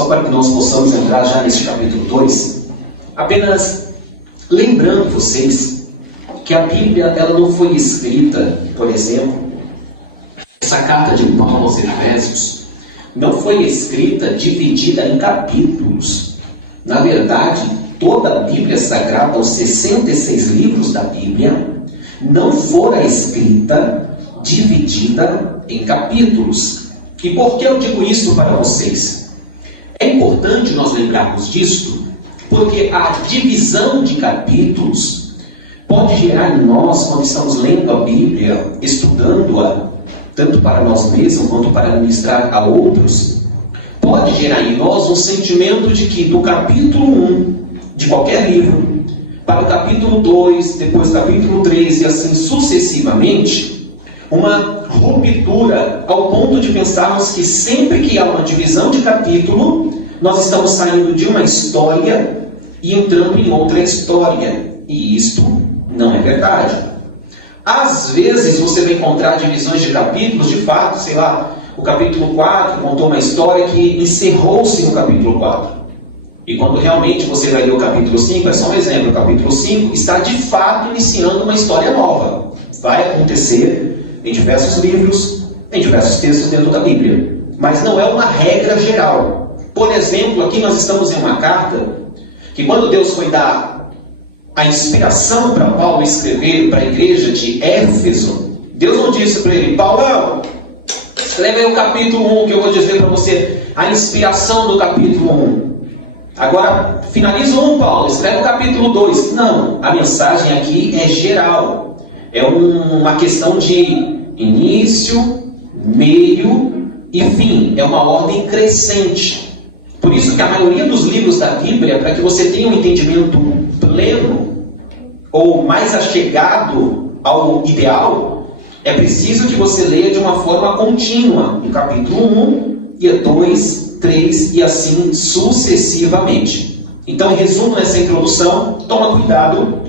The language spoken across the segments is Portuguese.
só para que nós possamos entrar já neste capítulo 2, apenas lembrando vocês que a Bíblia ela não foi escrita, por exemplo, essa carta de Paulo aos Efésios, não foi escrita dividida em capítulos. Na verdade, toda a Bíblia Sagrada, os 66 livros da Bíblia, não fora escrita dividida em capítulos. E por que eu digo isso para vocês? É importante nós lembrarmos disto, porque a divisão de capítulos pode gerar em nós, quando estamos lendo a Bíblia, estudando-a, tanto para nós mesmos quanto para ministrar a outros, pode gerar em nós um sentimento de que do capítulo 1 de qualquer livro, para o capítulo 2, depois capítulo 3 e assim sucessivamente, uma ruptura ao ponto de pensarmos que sempre que há uma divisão de capítulo, nós estamos saindo de uma história e entrando em outra história. E isto não é verdade. Às vezes você vai encontrar divisões de capítulos, de fato, sei lá, o capítulo 4 contou uma história que encerrou-se no capítulo 4. E quando realmente você vai ler o capítulo 5, é só um exemplo, o capítulo 5 está de fato iniciando uma história nova. Vai acontecer em diversos livros, em diversos textos dentro da Bíblia. Mas não é uma regra geral. Por exemplo, aqui nós estamos em uma carta que quando Deus foi dar a inspiração para Paulo escrever para a igreja de Éfeso, Deus não disse para ele: Paulo, escreve aí o capítulo 1 que eu vou dizer para você, a inspiração do capítulo 1. Agora, finaliza o 1, Paulo, escreve o capítulo 2. Não, a mensagem aqui é geral. É uma questão de início, meio e fim. É uma ordem crescente. Por isso que a maioria dos livros da Bíblia, para que você tenha um entendimento pleno ou mais achegado ao ideal, é preciso que você leia de uma forma contínua, no capítulo 1, e 2, 3 e assim sucessivamente. Então, em resumo nessa introdução, toma cuidado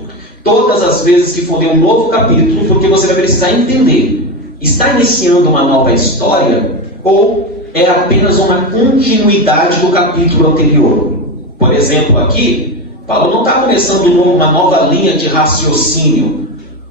todas as vezes que for ler um novo capítulo, porque você vai precisar entender: está iniciando uma nova história ou é apenas uma continuidade do capítulo anterior? Por exemplo, aqui, Paulo não está começando uma nova linha de raciocínio.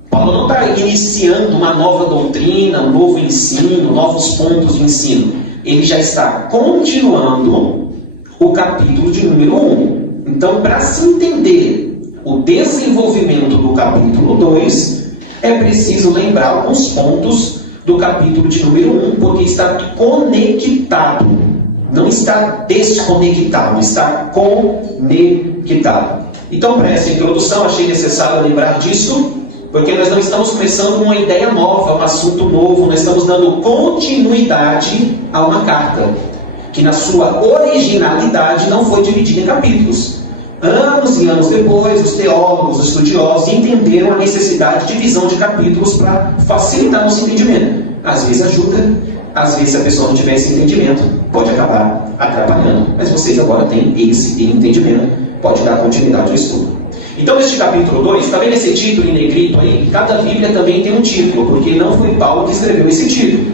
Paulo não está iniciando uma nova doutrina, um novo ensino, novos pontos de ensino. Ele já está continuando o capítulo de número 1. Então, para se entender o desenvolvimento do capítulo 2, é preciso lembrar alguns pontos do capítulo de número 1, porque está conectado. Não está desconectado, está conectado. Então, para essa introdução, achei necessário lembrar disso, porque nós não estamos começando uma ideia nova, um assunto novo, nós estamos dando continuidade a uma carta, que na sua originalidade não foi dividida em capítulos. Anos e anos depois, os teólogos, os estudiosos entenderam a necessidade de divisão de capítulos para facilitar nosso entendimento. Às vezes ajuda, às vezes se a pessoa não tiver esse entendimento, pode acabar atrapalhando. Mas vocês agora têm esse entendimento, pode dar continuidade ao estudo. Então, neste capítulo 2, está vendo esse título em negrito aí? Cada Bíblia também tem um título, porque não foi Paulo que escreveu esse título.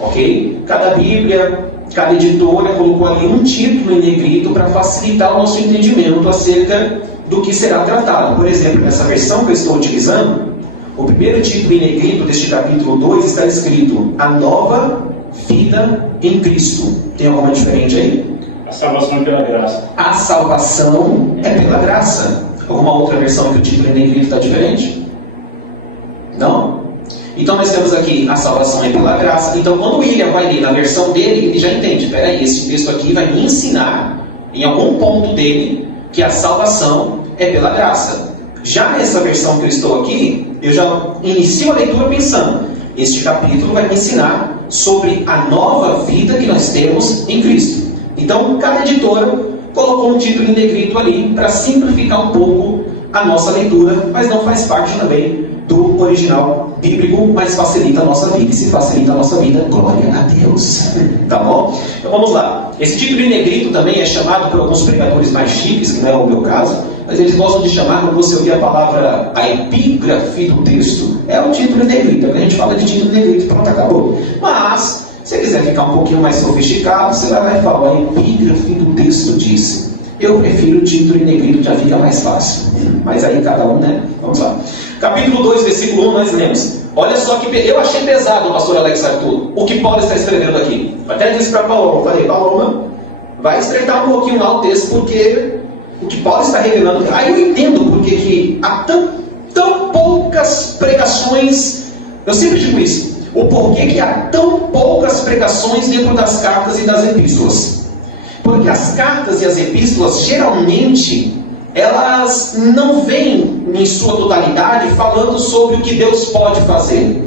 Ok? Cada Bíblia, cada editora colocou ali um título em negrito para facilitar o nosso entendimento acerca do que será tratado. Por exemplo, nessa versão que eu estou utilizando, o primeiro título em negrito deste capítulo 2 está escrito: A Nova Vida em Cristo. Tem alguma diferente aí? A salvação é pela graça. A salvação é pela graça. Alguma outra versão que o título em negrito está diferente? Não? Então nós temos aqui: a salvação é pela graça. Então quando o William vai ler na versão dele, ele já entende: peraí, esse texto aqui vai me ensinar, em algum ponto dele, que a salvação é pela graça. Já nessa versão que eu estou aqui, eu já inicio a leitura pensando: este capítulo vai me ensinar sobre a nova vida que nós temos em Cristo. Então cada editora colocou um título em negrito ali para simplificar um pouco a nossa leitura, mas não faz parte também do original bíblico, mas facilita a nossa vida. E se facilita a nossa vida, glória a Deus. Tá bom? Então vamos lá. Esse título em negrito também é chamado por alguns pregadores mais chiques, que não é o meu caso, mas eles gostam de chamar, quando você ouvir a palavra, a epígrafe do texto, é o título em negrito. A gente fala de título em negrito, pronto, acabou. Mas Se você quiser ficar um pouquinho mais sofisticado, você vai lá e fala, a epígrafe do texto disse. Eu prefiro o título em negrito, já fica mais fácil. Mas aí cada um, né? Vamos lá. Capítulo 2, versículo 1, nós lemos. Olha só que eu achei pesado, pastor Alex Arthur, o que Paulo está escrevendo aqui. Eu até disse para Paloma, falei, Paloma, vai estreitar um pouquinho lá o texto, porque o que Paulo está revelando. Aí eu entendo porque que há tão poucas pregações. Eu sempre digo isso. O porquê que há tão poucas pregações dentro das cartas e das epístolas. Porque as cartas e as epístolas, geralmente, elas não vêm em sua totalidade falando sobre o que Deus pode fazer.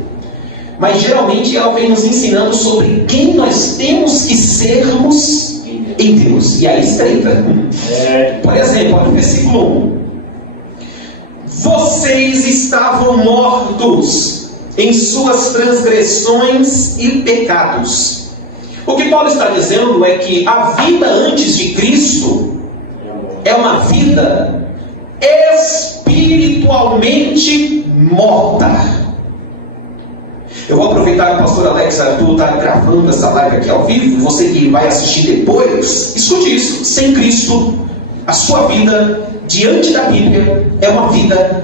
Mas geralmente ela vem nos ensinando sobre quem nós temos que sermos em Deus. E aí estreita. Por exemplo, olha o versículo 1. Vocês estavam mortos em suas transgressões e pecados. O que Paulo está dizendo é que a vida antes de Cristo é uma vida espiritualmente morta. Eu vou aproveitar que o pastor Alex Arthur está gravando essa live aqui ao vivo. Você que vai assistir depois, escute isso. Sem Cristo, a sua vida diante da Bíblia é uma vida,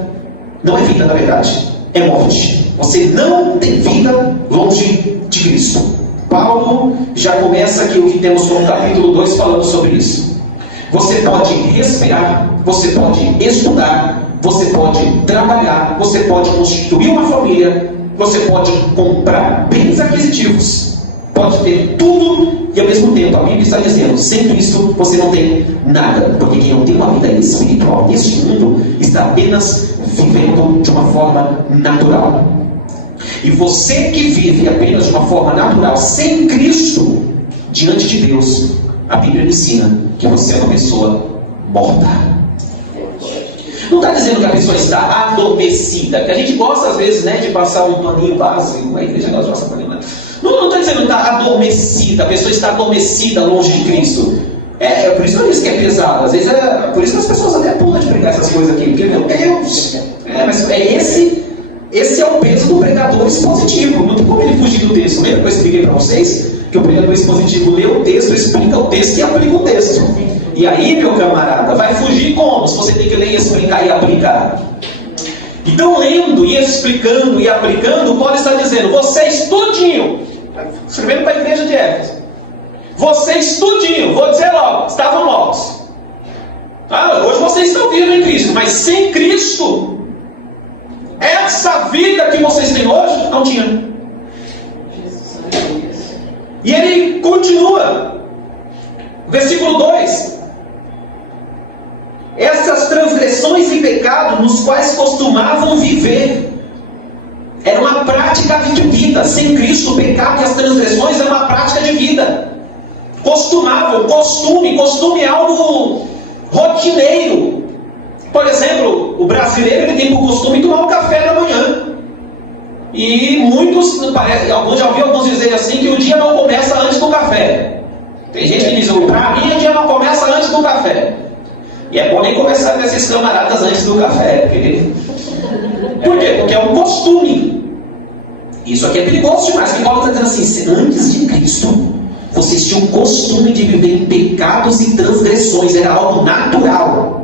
não é vida na verdade, é morte. Você não tem vida longe de Cristo. Paulo já começa aqui o que temos no capítulo 2 falando sobre isso. Você pode respirar, você pode estudar, você pode trabalhar, você pode constituir uma família, você pode comprar bens aquisitivos, pode ter tudo e ao mesmo tempo a Bíblia está dizendo, sem Cristo você não tem nada, porque quem não tem uma vida espiritual neste mundo está apenas vivendo de uma forma natural. E você que vive apenas de uma forma natural, sem Cristo, diante de Deus, a Bíblia ensina que você é uma pessoa morta. Não está dizendo que a pessoa está adormecida, que a gente gosta às vezes, né, de passar um paninho básico, a igreja gosta de passar paninho, né? Não está dizendo que está adormecida, a pessoa está adormecida longe de Cristo. É por isso que eu disse que é pesado. Às vezes é por isso que as pessoas até pulam de pregar essas coisas aqui, porque meu Deus, mas esse é o peso do pregador expositivo. Não tem como ele fugir do texto. Lembra que eu expliquei para vocês? Que o pregador expositivo lê o texto, explica o texto e aplica o texto. E aí, meu camarada, vai fugir como? Se você tem que ler, explicar e aplicar. Então, lendo e explicando e aplicando, Paulo está dizendo, vocês tudinho, escrevendo para a igreja de Éfeso, vocês tudinho, vou dizer logo, estavam mortos. Hoje vocês estão vivos em Cristo, mas sem Cristo, essa vida que vocês têm hoje, não tinha. E ele continua, versículo 2: essas transgressões e pecados nos quais costumavam viver, era uma prática de vida. Sem Cristo, o pecado e as transgressões é uma prática de vida. Costumavam, costume é algo rotineiro. Por exemplo, o brasileiro ele tem por costume tomar um café da manhã. E muitos, alguns já ouvi alguns dizer assim, que o dia não começa antes do café. Tem gente que diz, para mim o dia não começa antes do café. E é bom nem conversar com esses camaradas antes do café. Por quê? Porque é um costume. Isso aqui é perigoso demais. Que Paulo está dizendo assim, antes de Cristo, vocês tinham o costume de viver em pecados e transgressões. Era algo natural.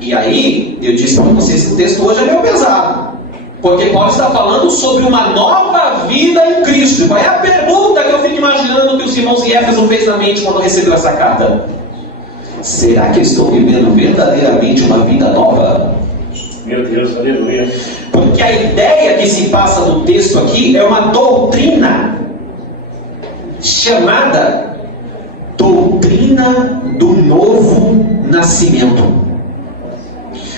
E aí, eu disse para vocês que o texto hoje é meio pesado. Porque Paulo está falando sobre uma nova vida em Cristo. Qual é a pergunta que eu fico imaginando que os irmãos em Éfeso fez na mente quando recebeu essa carta? Será que eu estou vivendo verdadeiramente uma vida nova? Meu Deus, aleluia. Porque a ideia que se passa no texto aqui é uma doutrina chamada doutrina do novo nascimento.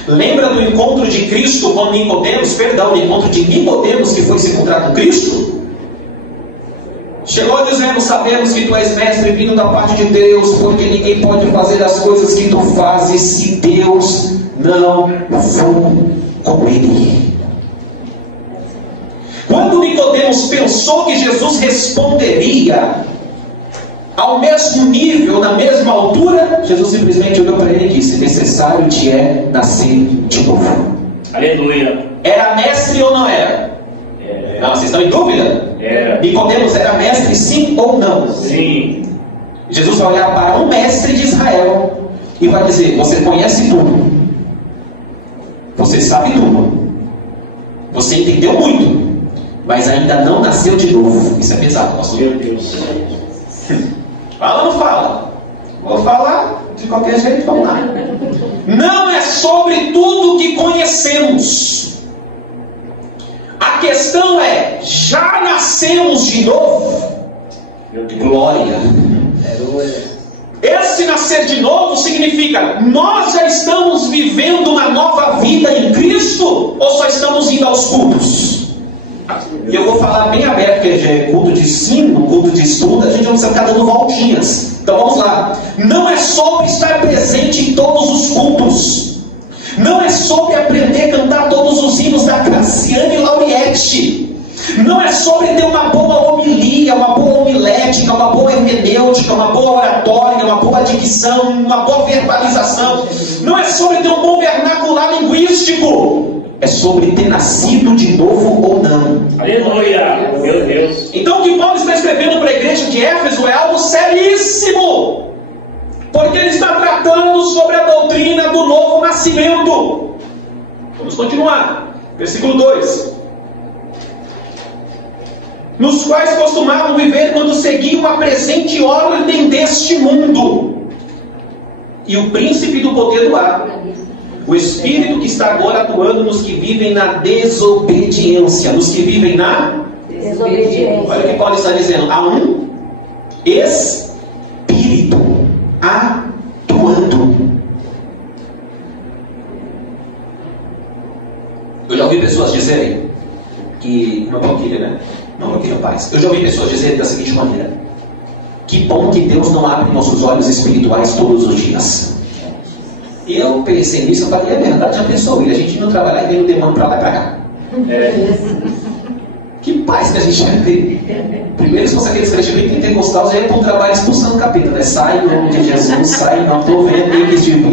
Lembra do encontro de Cristo com Nicodemos? Do encontro de Nicodemos que foi se encontrar com Cristo? Chegou dizendo, sabemos que tu és mestre vindo da parte de Deus, porque ninguém pode fazer as coisas que tu fazes se Deus não for com ele. Quando Nicodemos pensou que Jesus responderia ao mesmo nível, na mesma altura, Jesus simplesmente olhou para ele e disse, necessário te é nascer de novo. Aleluia. Era mestre ou não era? Não, vocês estão em dúvida? Nicodemos era mestre, sim ou não? Sim. Jesus vai olhar para um mestre de Israel e vai dizer: você conhece tudo, você sabe tudo, você entendeu muito, mas ainda não nasceu de novo. Isso é pesado, pastor. Meu Deus. Fala ou não fala? Vou falar de qualquer jeito, vamos lá. Não é sobre tudo que conhecemos. A questão é: já nascemos de novo? Glória. Esse nascer de novo significa: nós já estamos vivendo uma nova vida em Cristo ou só estamos indo aos cultos? E eu vou falar bem aberto, que é culto de ensino, culto de estudo, a gente não precisa ficar dando voltinhas. Então vamos lá. Não é sobre estar presente em todos os cultos. Não é sobre aprender a cantar todos os hinos da Graciane Lauriette. Não é sobre ter uma boa homilia, uma boa homilética, uma boa hermenêutica, uma boa oratória, uma boa dicção, uma boa verbalização. Não é sobre ter um bom vernacular linguístico. É sobre ter nascido de novo ou não. Aleluia! Meu Deus! Então o que Paulo está escrevendo para a igreja de Éfeso é algo seríssimo, porque ele está tratando sobre a doutrina do novo nascimento. Vamos continuar. Versículo 2: nos quais costumavam viver quando seguiam a presente ordem deste mundo e o príncipe do poder do ar, o Espírito que está agora atuando nos que vivem na desobediência. Nos que vivem na desobediência. Olha o que Paulo está dizendo: há um Espírito atuando. Eu já ouvi pessoas dizerem que... Uma bloqueira, né? Não bloqueira, paz. Eu já ouvi pessoas dizerem da seguinte maneira: que bom que Deus não abre nossos olhos espirituais todos os dias. E eu pensei nisso, eu falei: é verdade, já pensou? E a gente não trabalhar e vem o demônio para lá e para cá. Que paz que a gente vai ter. Primeiro, se fosse aqueles crentes bem pentecostais, já ia para um trabalho expulsando o capeta, né? Sai em nome de Jesus, sai, não estou vendo, tem que vir.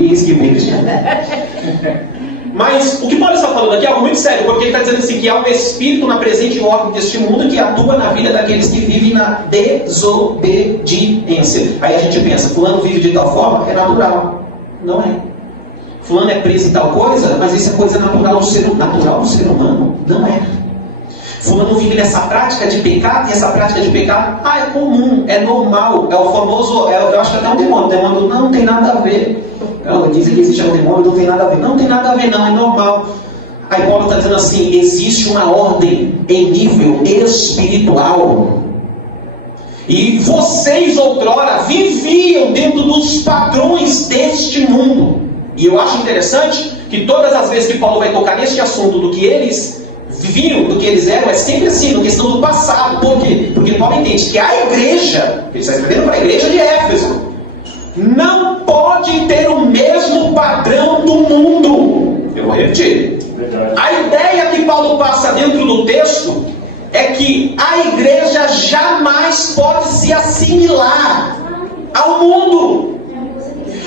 Mas o que Paulo está falando aqui é algo muito sério, porque ele está dizendo assim, que há um espírito na presente ordem deste mundo que atua na vida daqueles que vivem na desobediência. Aí a gente pensa: fulano vive de tal forma, é natural. Não é. Fulano é preso em tal coisa, mas isso é coisa natural do ser humano. Não é. Fulano vive nessa prática de pecado, e essa prática de pecado, é comum, é normal, é o famoso, eu acho que até um demônio. O demônio não tem nada a ver. Dizem que existe um demônio, não tem nada a ver. Não tem nada a ver, não, é normal. Aí Paulo está dizendo assim: existe uma ordem em nível espiritual. E vocês outrora viviam dentro dos padrões deste mundo. E eu acho interessante que todas as vezes que Paulo vai tocar neste assunto do que eles viviam, do que eles eram, é sempre assim, na questão do passado. Por quê? Porque Paulo entende que a igreja, ele está escrevendo para a igreja de Éfeso, não pode ter o mesmo padrão do mundo. Eu vou repetir. A ideia que Paulo passa dentro do texto é que a igreja jamais pode se assimilar ao mundo.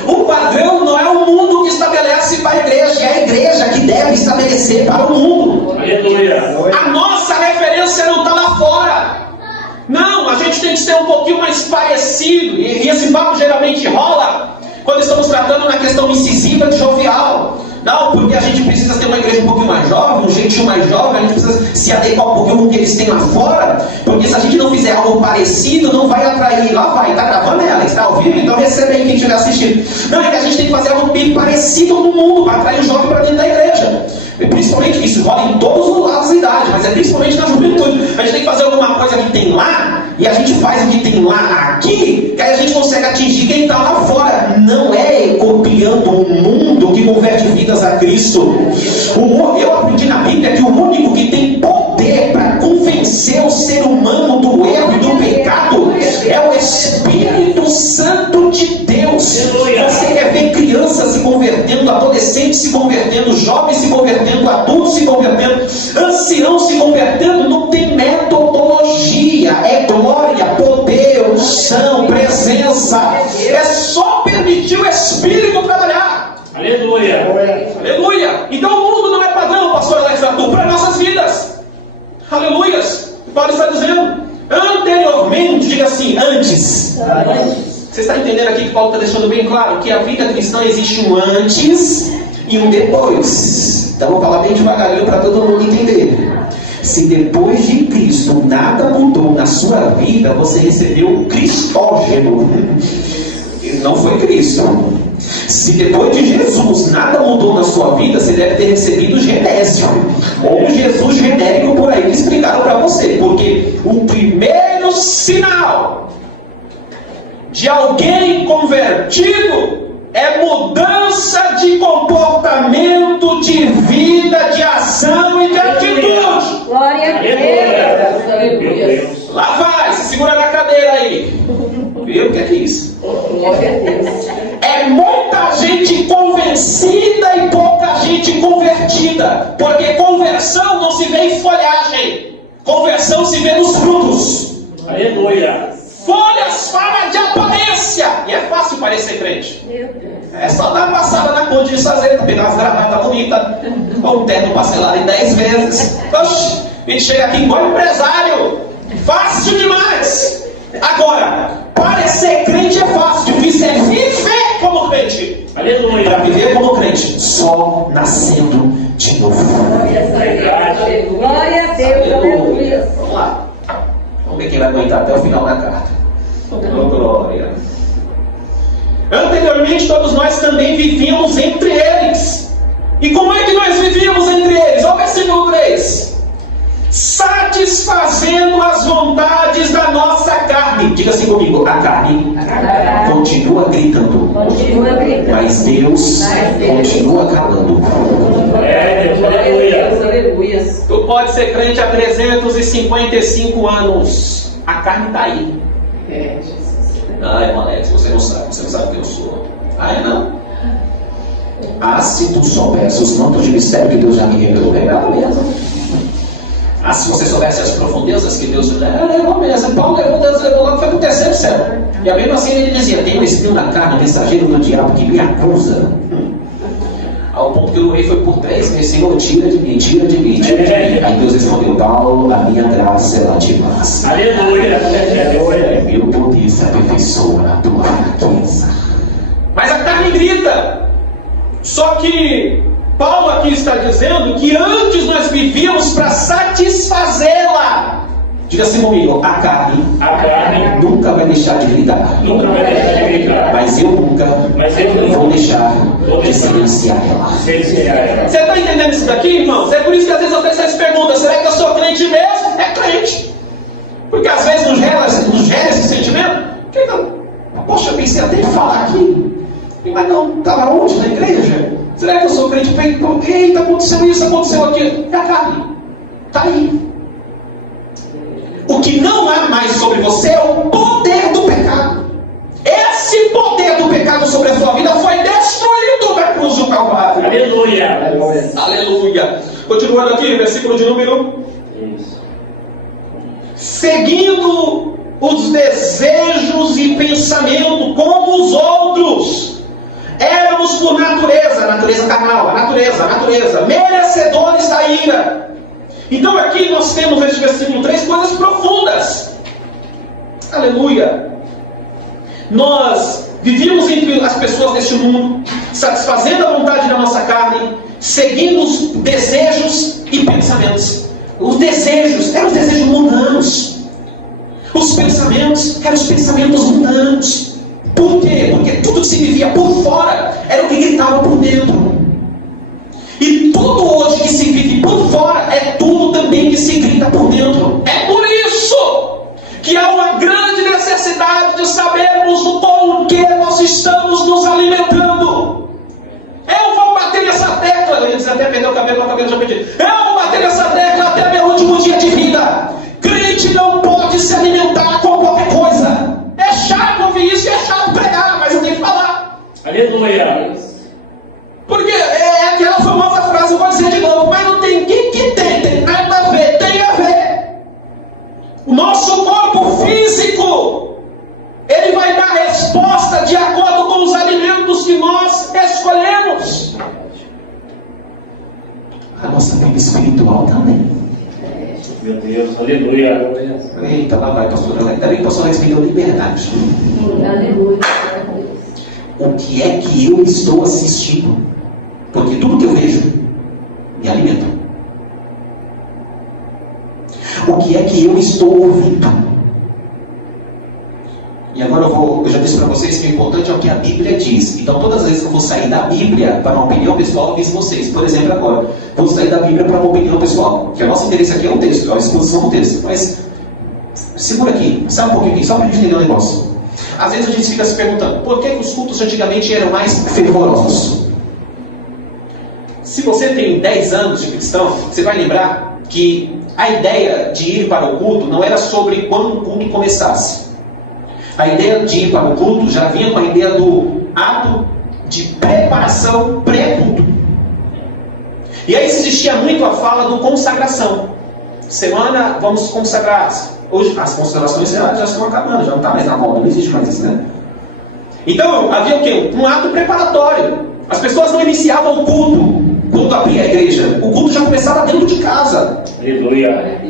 O padrão não é o mundo que estabelece para a igreja, é a igreja que deve estabelecer para o mundo. Aleluia. A nossa referência não está lá fora. Não, a gente tem que ser um pouquinho mais parecido. E esse papo geralmente rola quando estamos tratando na questão incisiva de jovial. Não, porque a gente precisa ter uma igreja um pouquinho mais jovem, um jeitinho mais jovem, a gente precisa se adequar um pouquinho com o que eles têm lá fora, porque se a gente não fizer algo parecido, não vai atrair. Lá vai, tá gravando ela, está ao vivo, então recebe aí quem estiver assistindo. Não, é que a gente tem que fazer algo bem parecido no mundo, para atrair o jovem para dentro da igreja. Principalmente, isso rola em todos os lados da idade, mas é principalmente na juventude. A gente tem que fazer alguma coisa que tem lá, e a gente faz o que tem lá aqui, que aí a gente consegue atingir quem está lá fora. Não é copiando um mundo que converte vidas a Cristo. Eu aprendi na Bíblia que o único que tem poder para convencer o ser humano do erro e do pecado é o Espírito Santo de Deus. Você quer ver crianças se convertendo, adolescentes se convertendo, jovens se convertendo, adultos se convertendo, anciãos se convertendo? Não tem metodologia, é glória, poder, unção, presença. É só permitir o Espírito trabalhar. Aleluia. Aleluia. Então o mundo não é padrão, pastor Alex Arthur, para nossas vidas. Aleluias. Você está entendendo aqui que Paulo está deixando bem claro que a vida cristã existe um antes e um depois. Então vou falar bem devagarinho para todo mundo entender. Se depois de Cristo nada mudou na sua vida, você recebeu um cristógeno. Não foi Cristo. Se depois de Jesus nada mudou na sua vida, você deve ter recebido genésio. Ou um Jesus genérico por aí que explicaram para você. Porque o primeiro sinal de alguém convertido é mudança de comportamento, de vida, de ação e de atitude. Glória a Deus. Aleluia. Lá vai, se segura na cadeira aí. Viu? O que é isso? Glória a Deus. É muita gente convencida e pouca gente convertida. Porque conversão não se vê em folhagem. Conversão se vê nos frutos. Aleluia. Folhas falam de aparência. E é fácil parecer crente. É só dar uma passada na conta de fazer, pegar umas gravatas bonitas, ou um terno parcelado em 10 vezes. Oxi, a gente chega aqui igual empresário. Fácil demais. Agora, parecer crente é fácil. Difícil é viver como crente. Aleluia. Para viver como crente, só nascendo de novo. Glória a Deus. Aleluia. Vamos lá. Vamos ver quem vai aguentar até o final da carta. Oh, glória. Anteriormente, todos nós também vivíamos entre eles. E como é que nós vivíamos entre eles? Olha o versículo 3. Satisfazendo as vontades da nossa carne. Diga assim comigo, a carne continua gritando. Mas Deus continua calando. Aleluia. Tu pode ser crente há 355 anos. A carne está aí. Irmão Alex, você não sabe quem eu sou. Não? Se tu soubesse os mantos de mistério que Deus já me revelou, revelava mesmo. Se você soubesse as profundezas que Deus levou mesmo. Paulo Deus levou lá, foi pro terceiro céu. E mesmo assim ele dizia, tem um espinho na carne, mensageiro do diabo que me acusa. Ao ponto que eu orei foi por 3 meses, Senhor, tira de mim, tira de mim, tira de mim. Aí Deus respondeu, Paulo, a minha graça ela te basta. Aleluia. Meu poder se aperfeiçoa na tua fraqueza. Mas a carne grita. Só que Paulo aqui está dizendo que antes nós vivíamos para satisfazê-la. Diga assim comigo, a carne nunca vai deixar de gritar. Mas eu nunca vou deixar de silenciar ela. Você está entendendo isso daqui, irmãos? É por isso que às vezes as pessoas perguntam, será que eu sou crente mesmo? É crente. Porque às vezes nos gera esse sentimento. Poxa, eu pensei até em falar aqui. Mas não, estava onde? Na igreja? Será que eu sou crente? Eita, aconteceu isso, aconteceu aquilo. É a carne. Está aí. O que não há mais sobre você é o poder do pecado. Esse poder do pecado sobre a sua vida foi destruído na cruz do Calvário. Aleluia. Aleluia. Continuando aqui, versículo de número. Seguindo os desejos e pensamento como os outros. Éramos por natureza carnal, a natureza, merecedores da ira. Então aqui nós temos neste versículo 3 coisas profundas. Aleluia. Nós vivíamos entre as pessoas deste mundo, satisfazendo a vontade da nossa carne, seguindo os desejos e pensamentos. Os desejos eram os desejos mundanos. Os pensamentos eram os pensamentos mundanos. Por quê? Porque tudo que se vivia por fora era o que gritava por dentro. E tudo hoje que se vive por fora é tudo também que se grita por dentro. É por isso que há uma grande necessidade de sabermos o porquê nós estamos nos alimentando. Eu vou bater nessa tecla. Eu ia dizer até perder o cabelo já perdi. Eu vou bater nessa tecla até meu último dia de vida. Crente não pode se alimentar com qualquer coisa. É chato ouvir isso, é chato pregar, mas eu tenho que falar. Aleluia. Porque é aquela famosa frase, eu vou dizer de novo, mas não tem que tem nada a ver, tem a ver. O nosso corpo físico, ele vai dar resposta de acordo com os alimentos que nós escolhemos. A nossa vida espiritual também. Meu Deus. Deus, aleluia. Eita, lá vai, pastor Alex. Ainda bem que o pastor Alex me deu liberdade. Aleluia. O que é que eu estou assistindo? Porque tudo que eu vejo me alimenta. O que é que eu estou ouvindo? E agora eu já disse para vocês que o importante é o que a Bíblia diz. Então todas as vezes que eu vou sair da Bíblia para uma opinião pessoal, eu aviso vocês. Por exemplo, agora, vou sair da Bíblia para uma opinião pessoal. Que o nosso interesse aqui é o texto, é a exposição do texto. Mas, segura aqui, sabe um pouquinho aqui, só para a gente entender o negócio. Às vezes a gente fica se perguntando, por que os cultos antigamente eram mais fervorosos? Se você tem 10 anos de cristão, você vai lembrar que a ideia de ir para o culto não era sobre quando o culto começasse. A ideia de ir para o culto já vinha com a ideia do ato de preparação pré-culto. E aí existia muito a fala do consagração. Semana, vamos consagrar. Hoje as consagrações já estão acabando, já não está mais na moda, não existe mais isso, né? Então havia o quê? Um ato preparatório. As pessoas não iniciavam o culto quando abria a igreja. O culto já começava dentro de casa. Aleluia.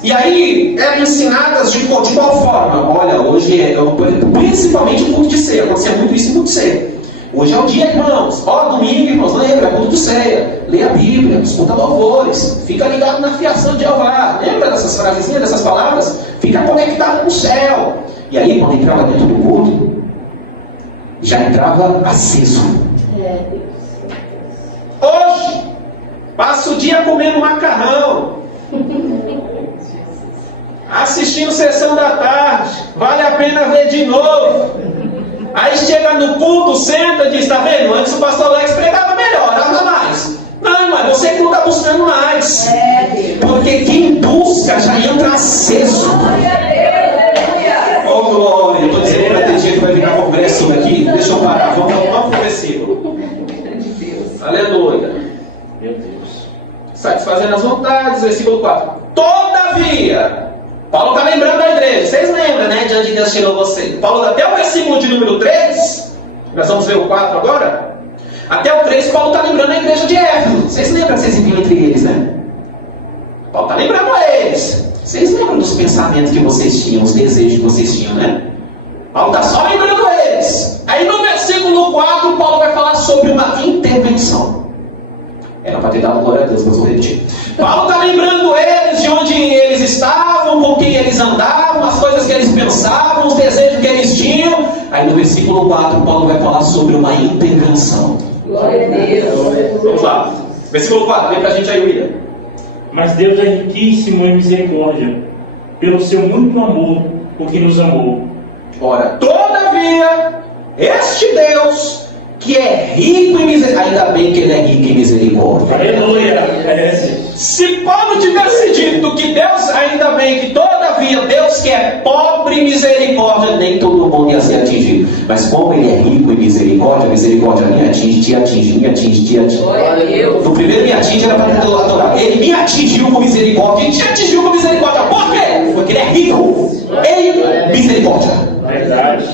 E aí eram ensinadas de qual forma? Olha, hoje principalmente o culto de ceia. Acontecia muito isso em culto de ceia. Hoje é o dia, irmãos. Ó, domingo, irmãos, lembra? É culto de ceia. Leia a Bíblia, escuta louvores. Fica ligado na fiação de Jeová. Lembra dessas frasezinhas, dessas palavras? Fica conectado com o céu. E aí, quando entrava dentro do culto, já entrava aceso. Hoje, passa o dia comendo macarrão. Assistindo sessão da tarde, vale a pena ver de novo. Aí chega no culto, senta e diz, está vendo? Antes o pastor Alex pregava melhor, orava mais. Não, irmão, você que não está buscando mais. Porque quem busca já entra aceso. Oh glória, eu estou dizendo que vai ter dia que vai virar congresso aqui. Deixa eu parar, vamos para o versículo. Aleluia. Meu Deus. Satisfazendo as vontades, versículo 4. Todavia, Paulo está lembrando a igreja. Vocês lembram, né? De onde Deus tirou você. Paulo, até o versículo de número 3, nós vamos ver o 4 agora. Até o 3, Paulo está lembrando a igreja de Éfeso. Vocês lembram que vocês viviam entre eles, né? Paulo está lembrando a eles. Vocês lembram dos pensamentos que vocês tinham, os desejos que vocês tinham, né? Paulo está só lembrando eles. Aí no versículo 4, Paulo vai falar sobre uma intervenção. Era para ter dado glória a Deus, mas vou repetir. Paulo está lembrando eles de onde eles estavam, com quem eles andavam, as coisas que eles pensavam, os desejos que eles tinham. Aí no versículo 4, Paulo vai falar sobre uma intervenção. Glória a Deus. Vamos lá. Versículo 4, vem para a gente aí, William. Mas Deus é riquíssimo em misericórdia, pelo seu muito amor, porque nos amou. Ora, todavia, este Deus, que é rico em misericórdia, ainda bem que ele é rico em misericórdia. Aleluia. Se Paulo tivesse dito que Deus, ainda bem que todavia Deus que é pobre em misericórdia, nem todo mundo ia ser atingido. Mas como ele é rico em misericórdia, a misericórdia me atinge, te atinge, me atinge, te atinge. Glória a Deus. O primeiro me atinge era para adorar. Ele me atingiu com misericórdia, e te atingiu com misericórdia. Por quê? Porque ele é rico em misericórdia. Verdade.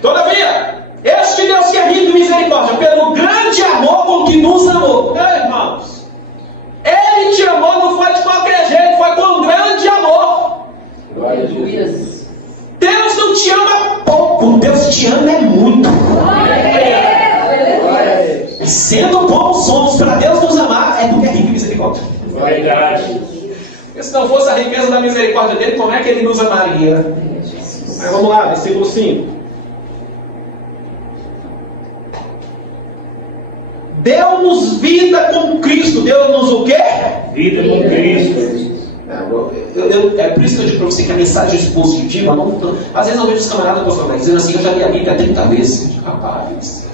Todavia, este Deus que é rico em misericórdia, pelo grande amor com que nos amou. Irmãos, Ele te amou, não foi de qualquer jeito, foi com grande amor. Glória a Deus. Aleluia. Deus não te ama pouco, Deus te ama é muito. E sendo como somos, para Deus nos amar, é porque é rico em misericórdia. Verdade. Porque se não fosse a riqueza da misericórdia dele, como é que ele nos amaria? Mas vamos lá, versículo 5. Deu-nos vida com Cristo. Deu-nos o quê? Vida com Cristo. É por isso que eu digo para você que a mensagem expositiva não. Às vezes eu vejo os camaradas apostolando dizendo assim: eu já li a Bíblia 30 vezes. Rapaz,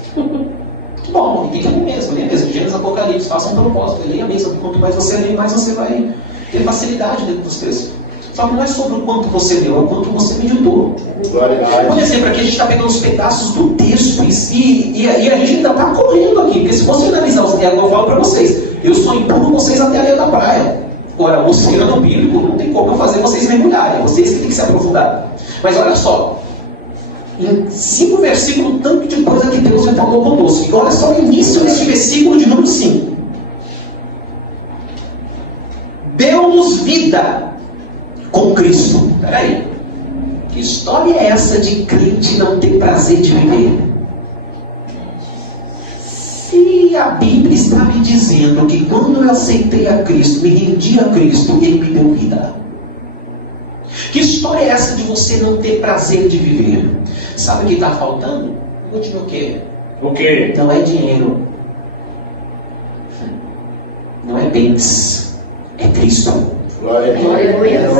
que bom, tem que ler mesmo, leia mesmo. Gênesis, Apocalipse, faça um propósito, leia mesmo. Quanto mais você lê, mais você vai ter facilidade dentro dos textos. Só que não é sobre o quanto você leu, é o quanto você meditou. Por exemplo, aqui a gente está pegando os pedaços do texto e a gente ainda está correndo aqui. Porque se você analisar os diálogos, eu falo para vocês: eu só empurro vocês até a areia da praia. Agora, o oceano bíblico não tem como eu fazer vocês mergulharem, vocês que têm que se aprofundar. Mas olha só, em 5 versículos, tanto de coisa que Deus já falou conosco. E olha só o início deste versículo de número 5. Deu-nos vida com Cristo. Peraí, que história é essa de crente não ter prazer de viver? Se a Bíblia está me dizendo que quando eu aceitei a Cristo, me rendi a Cristo, Ele me deu vida. Que história é essa de você não ter prazer de viver? Sabe o que está faltando? Último o quê? O quê? Não é dinheiro. Não é bens. É Cristo.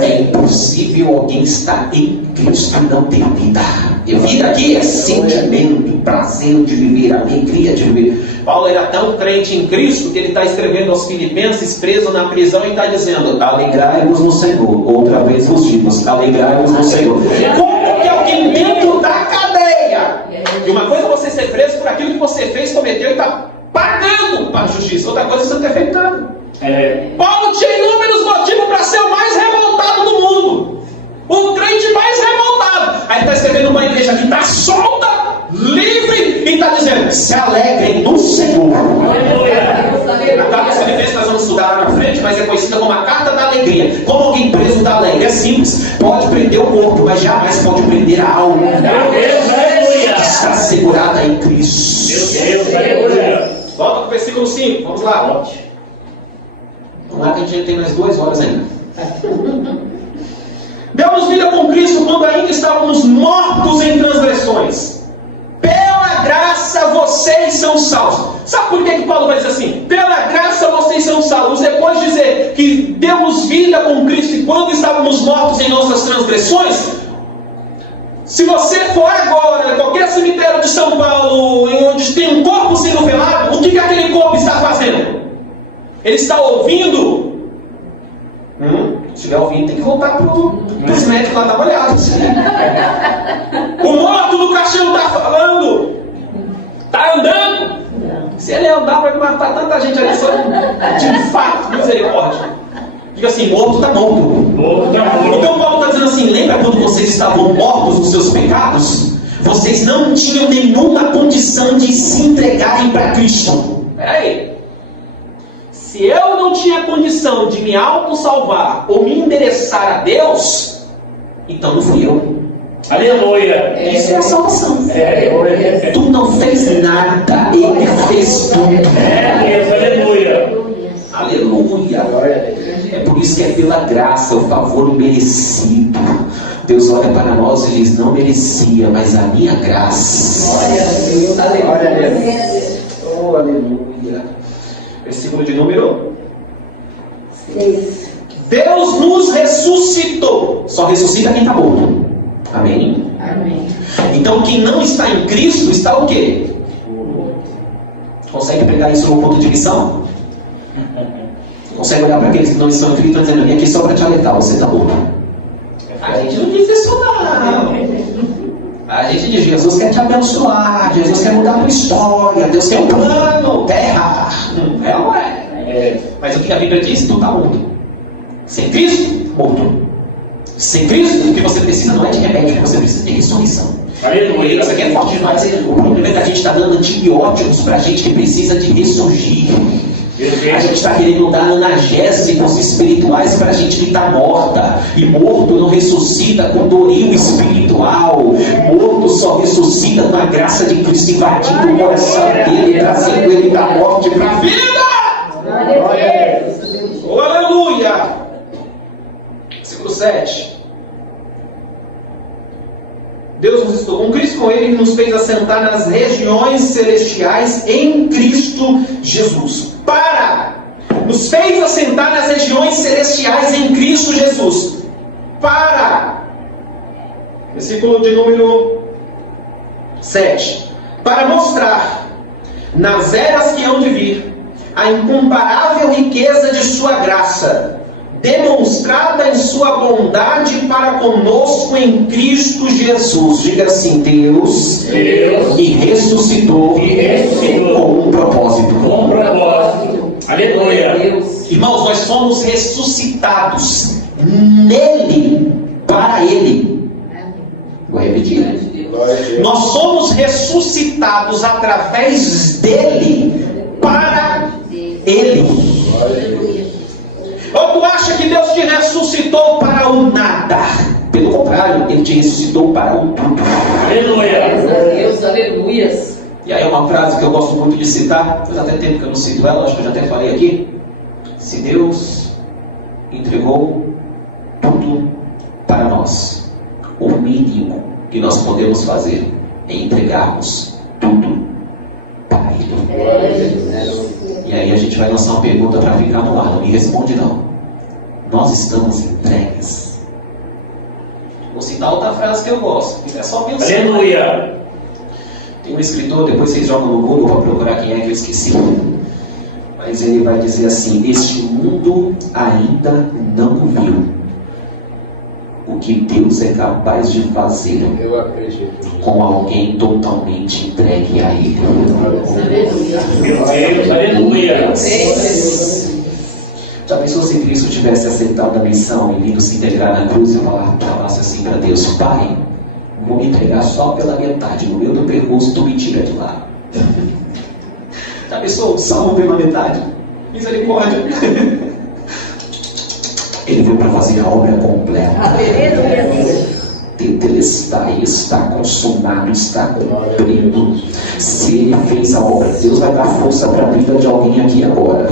É impossível alguém estar em Cristo e não ter vida. E vida aqui é sentimento, prazer de viver, alegria de viver. Paulo era tão crente em Cristo que ele está escrevendo aos Filipenses, preso na prisão, e está dizendo: alegrai-vos no Senhor. Outra vez vos digo, alegrai-vos no Senhor. Como que alguém dentro da cadeia? E uma coisa é você ser preso por aquilo que você fez, cometeu e está pagando para a justiça. Outra coisa é você não ter feito nada. Paulo tinha inúmeros motivos para ser o mais revoltado do mundo, o crente mais revoltado. Aí ele está escrevendo uma igreja que está solta, livre, e está dizendo: se alegrem no Senhor. A carta aos Filipenses nós vamos estudar lá na frente, mas é conhecida como a carta da alegria. Como alguém preso da alegria? É simples: pode prender o corpo, mas jamais pode prender a alma. Está segurada em Cristo. Volta para o versículo 5, vamos lá. Vamos lá que a gente tem mais 2 horas ainda. Deu-nos vida com Cristo quando ainda estávamos mortos em transgressões. Pela graça vocês são salvos. Sabe por que Paulo vai dizer assim? Pela graça vocês são salvos. Depois de dizer que demos vida com Cristo e quando estávamos mortos em nossas transgressões, se você for agora em qualquer cemitério de São Paulo, onde tem um corpo sendo velado, o que aquele corpo está fazendo? Ele está ouvindo? Se estiver ouvindo, tem que voltar para os médicos lá dar uma olhada. O morto do caixão está falando? Está andando? Se ele andar, vai matar tanta gente ali só de fato, misericórdia. Diga assim: morto está morto. Então Paulo está dizendo assim: lembra quando vocês estavam mortos nos seus pecados? Vocês não tinham nenhuma condição de se entregarem para Cristo. Peraí. Se eu não tinha condição de me auto-salvar ou me endereçar a Deus, então não fui eu. Aleluia. Isso é a salvação. Tu não fez nada, Ele fez tudo. Deus, aleluia. Aleluia. É por isso que é pela graça, o favor merecido. Deus olha para nós e diz: não merecia, mas a minha graça. Glória a Deus. Oh, aleluia. Versículo de número 6. Deus nos ressuscitou. Só ressuscita quem está morto. Amém? Amém. Então quem não está em Cristo está o quê? Consegue pegar isso no ponto de lição? Consegue olhar para aqueles que não estão em Cristo e dizendo: vim aqui só para te alertar, você está morto. A gente não diz isso não. A gente diz: Jesus quer te abençoar, Jesus quer mudar a tua história, Deus tem um plano, terra. É ou é? Mas o que a Bíblia diz? Tu está morto. Sem Cristo, morto. Sem Cristo, o que você precisa não é de remédio, você precisa de ressurreição. Aleluia. Isso aqui é forte demais. O problema é que a gente está dando antibióticos para a gente que precisa de ressurgir. A gente está querendo dar analgésicos espirituais para a gente que está morta. E morto não ressuscita com dorio espiritual. Morto só ressuscita com a graça de Cristo invadindo o coração dele, trazendo ele da morte para a vida. Oh, aleluia! Versículo 7. Deus nos ressuscitou com Cristo, com Ele nos fez assentar nas regiões celestiais em Cristo Jesus. Nos fez assentar nas regiões celestiais em Cristo Jesus. Versículo de número 7. Para mostrar, nas eras que hão de vir, a incomparável riqueza de sua graça, demonstrada em sua bondade para conosco em Cristo Jesus. Diga assim: Deus me ressuscitou com um propósito. Aleluia. Irmãos, nós fomos ressuscitados nele, para Ele. Vou repetir. Nós somos ressuscitados através dele, para Ele. Ou tu acha que Deus te ressuscitou para o nada? Pelo contrário, Ele te ressuscitou para o tudo. Aleluia. Deus, aleluias. E aí é uma frase que eu gosto muito de citar, faz até tempo que eu não cito ela, acho que eu já até falei aqui. Se Deus entregou tudo para nós, o mínimo que nós podemos fazer é entregarmos tudo para Ele. E aí a gente vai lançar uma pergunta para ficar no ar, não me responde não. Nós estamos entregues? Vou citar outra frase que eu gosto, que é só pensar. Aleluia. Tem um escritor, depois vocês jogam no Google para procurar quem é que eu esqueci. Mas ele vai dizer assim: este mundo ainda não viu o que Deus é capaz de fazer com alguém totalmente entregue a Ele. Meu Deus, aleluia. Já pensou se Cristo tivesse aceitado a missão e vindo se integrar na cruz e falasse assim para Deus: Pai, vou me entregar só pela metade, no meio do percurso tu me tira de lá. Já pensou? Salvo pela metade. Misericórdia. Ele veio para fazer a obra completa. Tetelestai, está consumado, está cumprido. Se Ele fez a obra, Deus vai dar força para a vida de alguém aqui agora.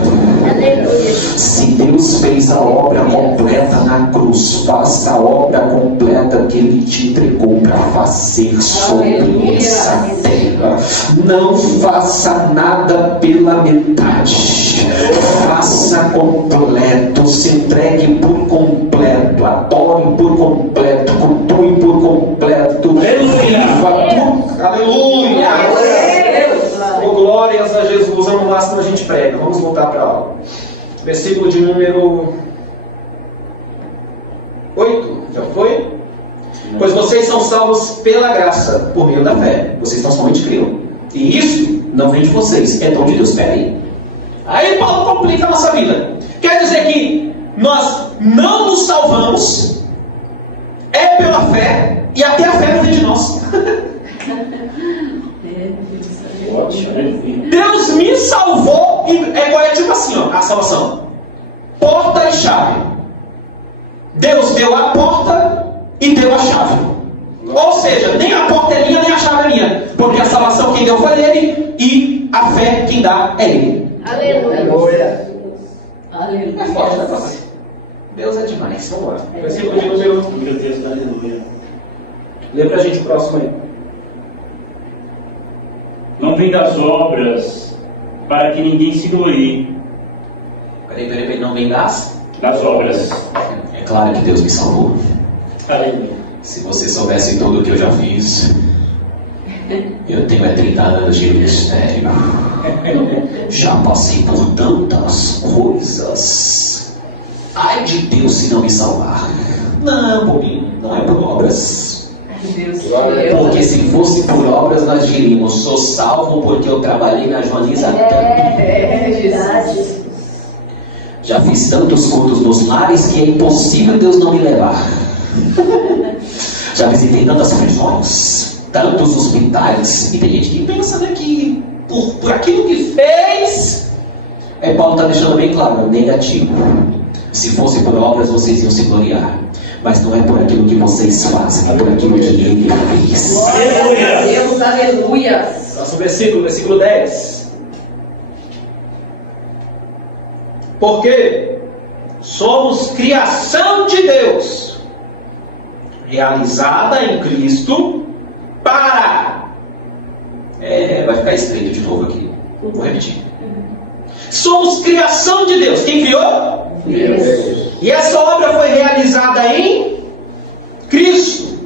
Se Deus fez a obra completa na cruz, faça a obra completa que Ele te entregou para fazer sobre essa terra. Não faça nada pela metade. Faça completo, se entregue por completo, adore por completo, cultue por completo, viva por... Aleluia! Oh, glórias a Jesus, no máximo a gente prega. Vamos voltar para a aula. Versículo de número 8, já foi? Pois vocês são salvos pela graça, por meio da fé. Vocês tão somente criam. E isso não vem de vocês, é dom de Deus. Espera aí Paulo complica a nossa vida. Quer dizer que nós não nos salvamos, é pela fé, e até a fé não vem de nós. Deus me salvou, e é tipo assim, ó, a salvação: porta e chave. Deus deu a porta e deu a chave. Ou seja, nem a porta é minha, nem a chave é minha, porque a salvação quem deu foi Ele, e a fé quem dá é Ele. Aleluia. Aleluia. É forte, né, pastor? Deus é demais. Vamos lá. Versículo de número... Meu Deus, aleluia. Lê pra gente o próximo aí. Não vem das obras para que ninguém se glorie. Peraí, não vem das obras. É claro que Deus me salvou. Aleluia. Se você soubesse tudo o que eu já fiz, eu tenho 30 anos de ministério. Já passei por tantas coisas. Ai de Deus se não me salvar. Não, bobinho, não é por obras. Porque se fosse por obras, nós diríamos: sou salvo porque eu trabalhei na Joaniza tanto. Já fiz tantos cultos nos lares que é impossível Deus não me levar. Já visitei tantas prisões, tantos hospitais. E tem gente que pensa, né, que por aquilo que fez. Paulo está deixando bem claro: negativo. Se fosse por obras, vocês iam se gloriar. Mas não é por aquilo que vocês fazem, é por aquilo que Ele fez. Aleluia. Deus, aleluia. Próximo versículo 10. Porque somos criação de Deus, realizada em Cristo para... vai ficar estreito de novo aqui. Vou repetir. Somos criação de Deus. Quem criou? Deus. E essa obra foi realizada em Cristo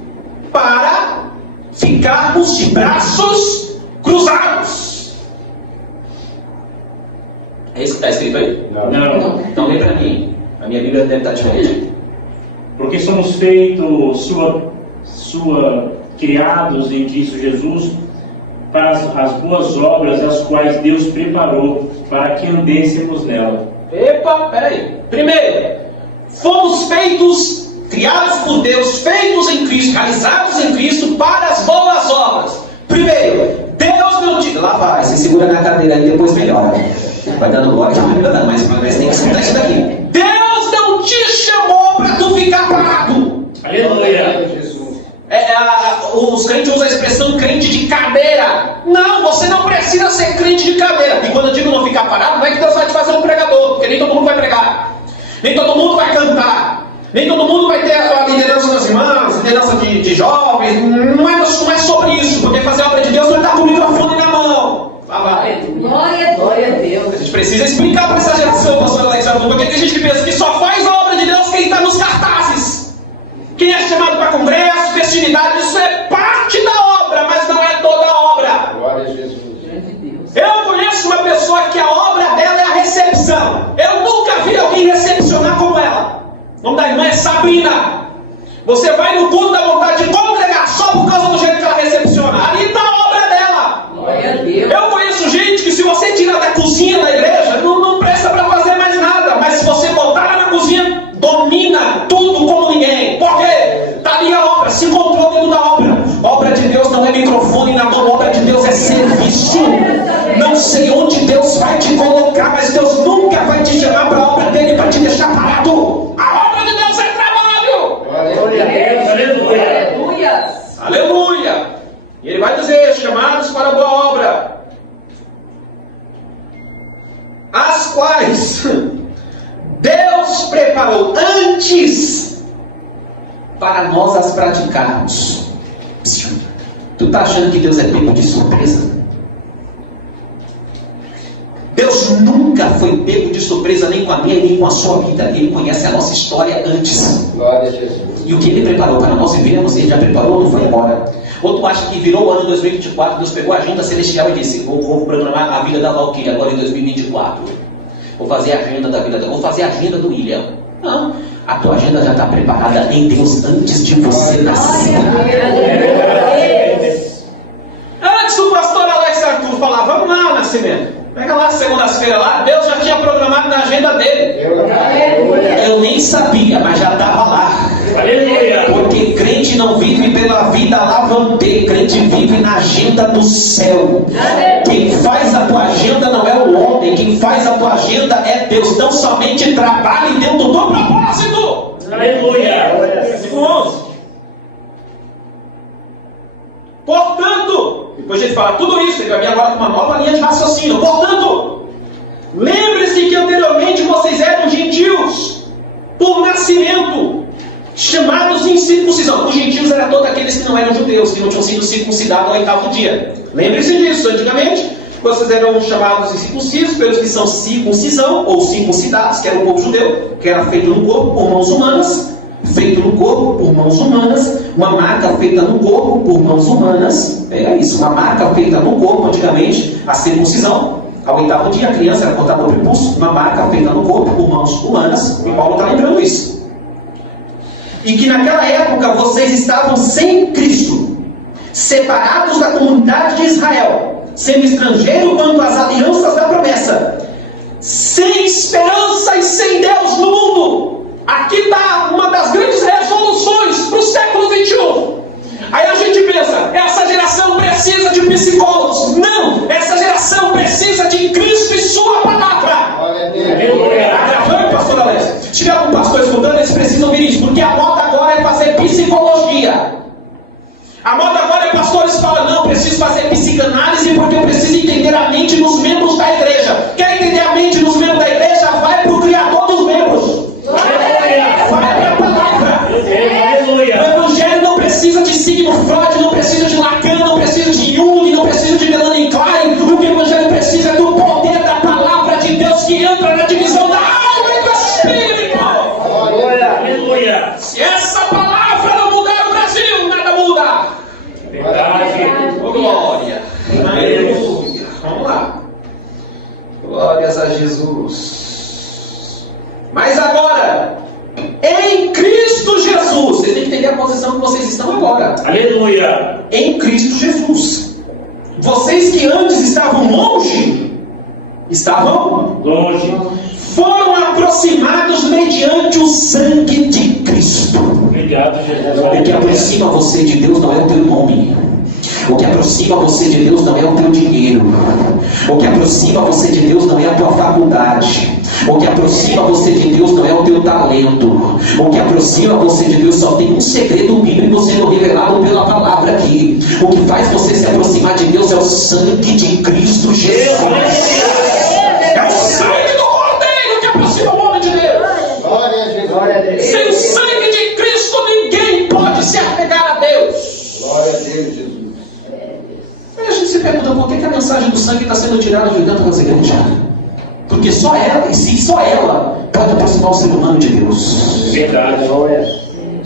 para ficarmos de braços cruzados. É isso que está escrito aí? Não. Então lê para mim. A minha Bíblia deve estar diferente. Porque somos feitos criados em Cristo Jesus para as boas obras, as quais Deus preparou para que andêssemos nela. Epa, peraí. Primeiro, fomos feitos, criados por Deus, feitos em Cristo, realizados em Cristo para as boas obras. Primeiro, Deus não te... Lá vai, se segura na cadeira aí, depois melhora. Vai dando glória, mas tem que escutar isso daqui. Deus te chamou para tu ficar parado. Aleluia. Os crentes usam a expressão crente de cadeira. Não, você não precisa ser crente de cadeira. E quando eu digo não ficar parado, não é que Deus vai te fazer um pregador, porque nem todo mundo vai pregar, nem todo mundo vai cantar, nem todo mundo vai ter a liderança das irmãs, liderança de jovens. Não é sobre isso, porque fazer a obra de Deus não é estar com o microfone na mão. Glória a Deus. A gente precisa explicar para essa geração, pastor Alexandre, porque tem gente que pensa que só faz a obra de Deus quem está nos cartazes. Quem é chamado para congresso, festividade, isso é parte da obra, mas não é toda a obra. Glória a Jesus. Eu conheço uma pessoa que a obra dela é a recepção. Eu nunca vi alguém recepcionar como ela. O nome da irmã é Sabrina. Você vai no culto da vontade de congregar só por causa do jeito que ela recepciona. Ali está a obra dela. Glória a Deus. Eu conheço gente que se você tirar da cozinha da igreja, não presta para fazer mais nada. Mas se você botar lá na cozinha, domina tudo como ninguém. Por quê? Está ali a obra, se encontrou dentro da obra. Obra de Deus não é microfone na mão, obra de Deus é serviço. Não sei onde Deus vai te colocar, mas Deus nunca vai te chamar para a obra dele para te deixar parado. A obra de Deus é trabalho. Glória a Deus. Aleluia. Aleluia. Aleluia. E ele vai dizer, chamados para a boa obra, as quais Deus preparou antes para nós as praticarmos. Tu está achando que Deus é pego de surpresa? Deus nunca foi pego de surpresa nem com a minha nem com a sua vida. Ele conhece a nossa história antes. Glória a Jesus. E o que Ele preparou para nós vivermos, Ele já preparou, não foi embora. Ou tu acha que virou o ano 2024, Deus pegou a agenda celestial e disse, vou programar a vida da Valquíria agora em 2024. Vou fazer a agenda da vida, vou fazer a agenda do William. Não, a tua agenda já está preparada em Deus antes de você nascer. Antes do pastor Alex Arthur falar, vamos lá, Nascimento. Pega lá, segundas-feiras lá, Deus já tinha programado na agenda dele. Eu nem sabia, mas já estava lá. Aleluia. Porque crente não vive pela vida lavante, crente vive na agenda do céu. Quem faz a tua agenda não é o homem, quem faz a tua agenda é Deus. Então somente trabalhe dentro do propósito. Aleluia. Irmãos, portanto, depois de ele falar tudo isso, ele vai vir agora com uma nova linha de raciocínio. Portanto, lembre-se que anteriormente vocês eram gentios por nascimento, chamados em circuncisão. Os gentios eram todos aqueles que não eram judeus, que não tinham sido circuncidados no 8º dia. Lembre-se disso, antigamente vocês eram chamados incircuncisos pelos que são circuncisão ou circuncidados, que era o povo judeu, que era feito no corpo por mãos humanas. Feito no corpo por mãos humanas, uma marca feita no corpo por mãos humanas. Pega isso, uma marca feita no corpo, antigamente, a circuncisão. Ao 8º dia, a criança era cortada por prepúcio, uma marca feita no corpo por mãos humanas. E Paulo está lembrando isso. E que naquela época vocês estavam sem Cristo, separados da comunidade de Israel, sendo estrangeiro quanto às alianças da promessa, sem esperança e sem Deus no mundo. Aqui está uma das grandes resoluções para o século XXI. Aí a gente pensa, essa geração precisa de psicólogos. Não, essa geração precisa de Cristo e sua palavra. Agravando, pastor Alex. Se tiver algum pastor escutando, eles precisam ouvir isso, porque a moda agora é fazer psicologia. A moda agora é pastores que falam, não, preciso fazer psicanálise porque eu preciso entender a mente dos membros da igreja. Quer entender a mente dos membros da igreja? Vai para o Criador dos membros. Vai para a palavra. O evangelho não precisa de Sigmund Freud, não precisa de Lacan, não precisa de Jung, não precisa de Melanie Klein. O que o evangelho precisa é do poder da palavra de Deus que entra na divisão da alma e do espírito. Aleluia. Se essa palavra não mudar o Brasil, nada muda. Verdade. Oh, glória. Aleluia. Vamos lá. Glórias a Jesus. Mas agora, em Cristo Jesus, vocês têm que entender a posição que vocês estão agora. Aleluia. Em Cristo Jesus. Vocês que antes estavam longe, estavam Longe. foram aproximados mediante o sangue de Cristo. Obrigado, Jesus. O que aproxima você de Deus não é o teu nome. O que aproxima você de Deus não é o teu dinheiro. O que aproxima você de Deus não é a tua faculdade. O que aproxima você de Deus não é o teu talento. O que aproxima você de Deus só tem um segredo bíblico sendo revelado pela palavra aqui. O que faz você se aproximar de Deus é o sangue de Cristo Jesus. É o sangue do Cordeiro que aproxima o homem de Deus. Glória a Deus. Sem o sangue de Cristo ninguém pode se apegar a Deus. Glória a Deus, Jesus. Aí a gente se pergunta por que a mensagem do sangue está sendo tirada de dentro das igrejas? Porque só ela, em si, só ela pode aproximar o ser humano de Deus. Verdade.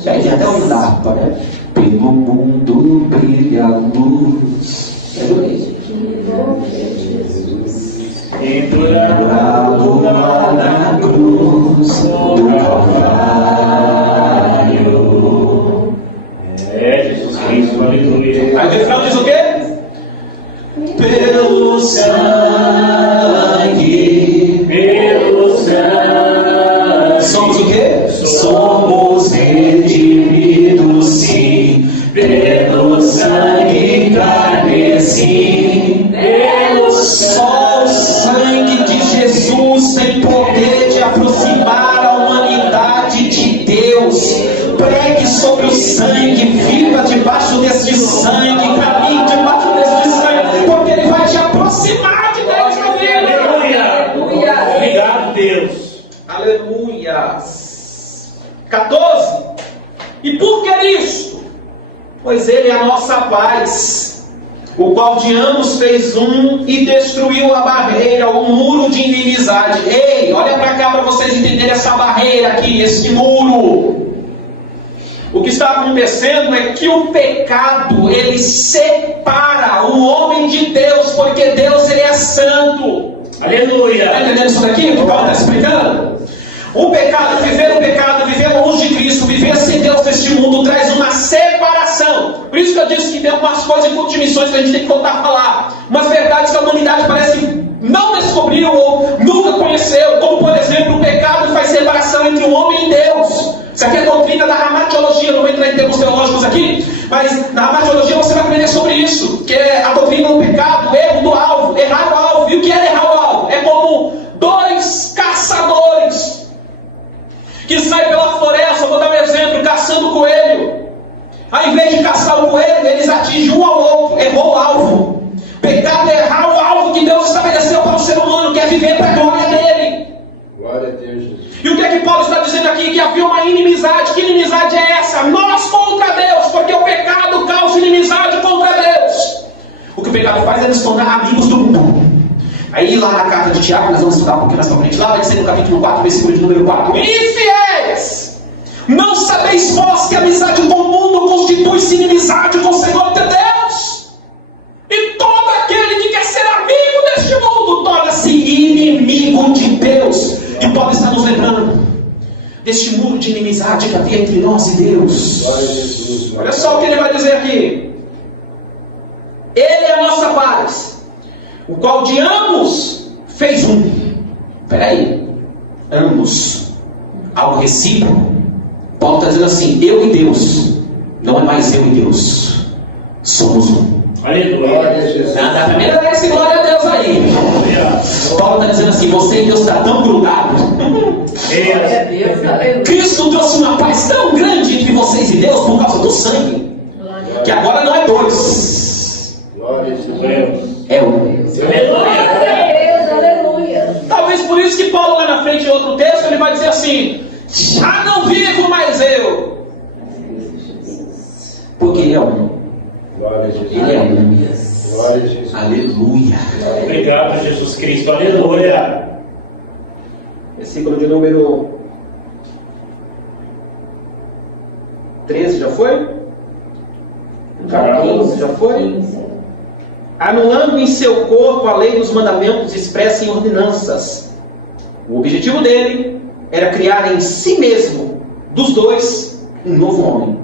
E aí tem até o hino da harpa, né? Pelo mundo brilha a luz. É bonito. Pendurado lá na cruz do Calvário. Jesus Cristo, aleluia. Aí o refrão diz o quê? Pelo sangue. Pelo sangue. Somos o quê? Somos redimidos, sim. Pelo sangue carmesim. Só o sangue de Jesus tem poder de aproximar a humanidade de Deus. Pregue sobre o sangue, viva debaixo deste sangue, caminhe debaixo deste sangue, porque ele vai te aproximar de Deus, meu filho. Aleluia. Obrigado, Deus. Aleluia. 14. E por que isto? Pois ele é a nossa paz, o qual de ambos fez um e destruiu a barreira, o muro de inimizade. Ei, olha para cá para vocês entenderem essa barreira aqui, esse muro. O que está acontecendo é que o pecado, ele separa o homem de Deus, porque Deus, ele é santo. Aleluia. Está entendendo isso daqui? O que Paulo está explicando? O pecado, viver longe de Cristo, viver sem Deus neste mundo, traz uma separação. Por isso que eu disse que tem algumas coisas em culto de missões que a gente tem que voltar a falar. Umas verdades que a humanidade parece que não descobriu ou nunca conheceu. Como, por exemplo, o pecado faz separação entre o homem e Deus. Isso aqui é a doutrina da ramatiologia, não vou entrar em termos teológicos aqui, mas na ramatiologia você vai aprender sobre isso, que é a doutrina do pecado, o erro do alvo, errar o alvo. E o que é errar o alvo? É como dois caçadores que saem pela floresta, vou dar um exemplo, caçando o coelho. Ao invés de caçar o coelho, eles atingem um ao outro, errou o alvo. Pecado é errar o alvo que Deus estabeleceu para o ser humano, que é viver para a glória dele. Glória a Deus, Jesus. E o que é que Paulo está dizendo aqui? Que havia uma inimizade. Que inimizade é essa? Nós contra Deus, porque o pecado causa inimizade contra Deus. O que o pecado faz é nos tornar amigos do mundo. Aí lá na carta de Tiago, nós vamos estudar um pouquinho mais para frente, lá vai dizer no capítulo 4, versículo de número 4: Infiéis! Não sabeis vós que a amizade com o mundo constitui-se inimizade com o Senhor de Deus? E todo aquele que quer ser amigo deste mundo torna-se inimigo de Deus. E Paulo está nos lembrando deste muro de inimizade que havia entre nós e Deus. Glória a Jesus. Olha só o que ele vai dizer aqui. Ele é a nossa paz, o qual de ambos fez um. Peraí, ambos, algo recíproco. Paulo está dizendo assim: eu e Deus, não é mais eu e Deus, somos um. Aleluia. Na primeira vez que glória a Deus aí. Paulo está dizendo assim: você e Deus está tão grudado. Glória a Deus. Aleluia. Cristo trouxe uma paz tão grande entre vocês e Deus por causa do sangue, que agora não é dois, Glória a Jesus. é um. Aleluia. Talvez por isso que Paulo lá na frente em outro texto ele vai dizer assim: já não vivo mais eu, porque ele é um. Glória a Jesus. Ele é um. Glória a Jesus. Aleluia. Obrigado, Jesus Cristo. Aleluia. Versículo de número 13 já foi? 15 já foi? Anulando em seu corpo a lei dos mandamentos expressa em ordenanças. O objetivo dele era criar em si mesmo, dos dois, um novo homem,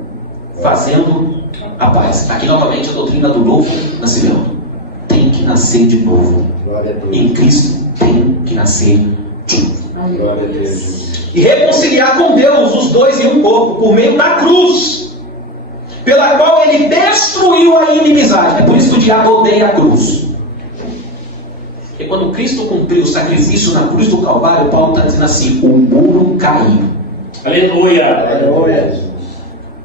fazendo a paz. Aqui novamente a doutrina do novo nascimento. Tem que nascer de novo. Glória a Deus. Em Cristo tem que nascer de novo. Glória a Deus, Jesus. E reconciliar com Deus os dois em um corpo, por meio da cruz, pela qual ele destruiu a inimizade. É por isso que o diabo odeia a cruz. Porque quando Cristo cumpriu o sacrifício na cruz do Calvário, Paulo está dizendo assim: o muro caiu. Aleluia. Aleluia.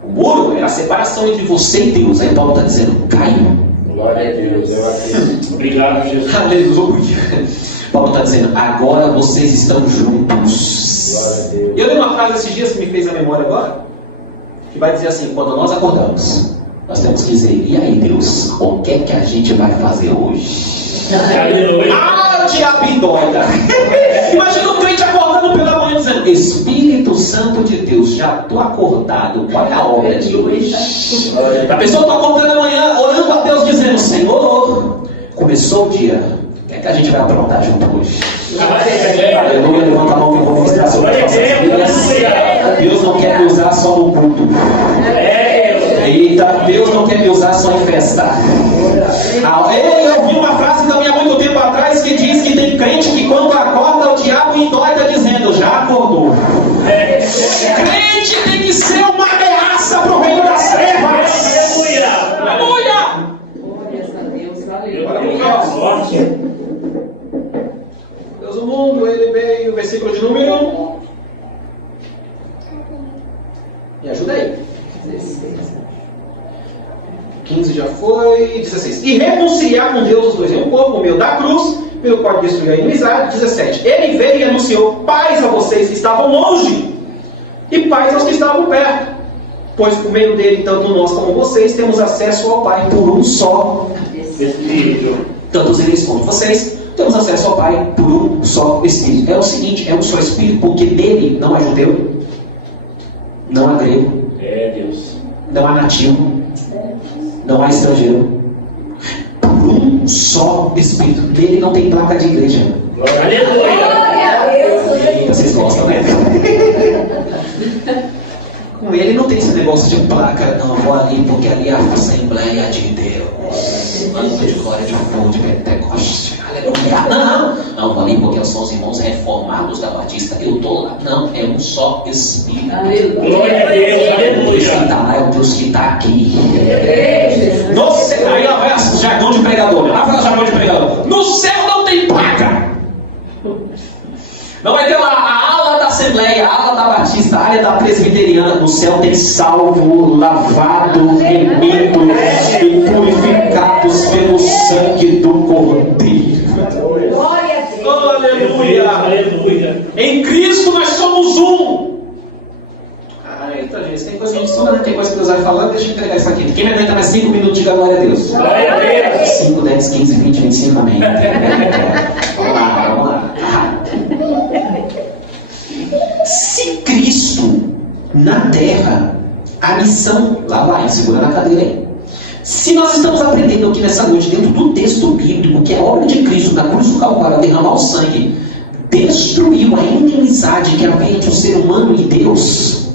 O muro é a separação entre você e Deus. Aí Paulo está dizendo: caiu. Glória a Deus. Eu acredito. Obrigado, Jesus. Aleluia. Paulo está dizendo: agora vocês estão juntos. Glória a Deus. E eu li uma frase esses dias que me fez a memória agora, que vai dizer assim: quando nós acordamos, nós temos que dizer: e aí, Deus, o que é que a gente vai fazer hoje? Aleluia. Ah, diabo doida! Imagina o crente acordando pela manhã dizendo: Espírito Santo de Deus, já estou acordado, qual é a obra de hoje? A pessoa está acordando amanhã, orando a Deus, dizendo: Senhor, começou o dia, o que é que a gente vai aprontar junto hoje? Aleluia, levanta a mão que eu vou mostrar sobre as nossas vidas. Deus não quer me usar só no culto. Eita, Deus não quer me usar só em festa. Eu vi uma frase também há muito tempo atrás que diz que tem crente que quando acorda o diabo endoida dizendo: já acordou. Crente tem que ser uma ameaça para o reino das trevas. Aleluia. Aleluia. Glórias a Deus, Meu aleluia. Deus, que sorte. Deus do mundo, ele veio, versículo de número. Me ajuda aí. 15 já foi, 16. E reconciliar com Deus os dois em um corpo, o meio da cruz, pelo qual destruiu a inimizade. 17. Ele veio e anunciou paz a vocês que estavam longe, e paz aos que estavam perto. Pois por meio dele, tanto nós como vocês, temos acesso ao Pai por um só Espírito. Tanto os irmãos como vocês, temos acesso ao Pai por um só Espírito. É o seguinte, é um só Espírito, porque nele não há judeu, não há grego, Deus. não há nativo, não há estrangeiro. Por um só Espírito. Nele não tem placa de igreja. Aleluia. Vocês gostam, né? Com ele não tem esse negócio de placa. Não, vou ali porque ali é a Assembleia de Deus. Manto de glória de fogo de Pentecoste. Aleluia. Não, vou ali porque são os irmãos reformados da Batista. Eu estou lá. Não, é um só Espírito. Glória a Deus. O Deus que Aleluia. está lá é o Deus que está aqui. No céu, aí lá vai o jargão de pregador. Lá vai o jargão de pregador. No céu não tem placa. Não vai ter lá a ala da Assembleia, a ala da Batista, a área da Presbiteriana. No céu tem salvo, lavado, remido e purificados pelo sangue do Cordeiro. Glória a Deus. Aleluia! Aleluia. Em Cristo nós somos um. Eita, gente, tem coisa que a gente estuda, né? Tem coisa que Deus vai falando, deixa eu entregar isso aqui. Quem me aguenta mais 5 minutos, diga glória a Deus. Glória a Deus. 5, 10, 15, 20, 25, amém. Vamos lá. Se Cristo na terra, a missão, lá vai, segura na cadeira aí. Se nós estamos aprendendo aqui nessa noite, dentro do texto bíblico, que a obra de Cristo na cruz do Calvário, derramar o sangue, destruiu a inimizade que havia entre o ser humano e Deus,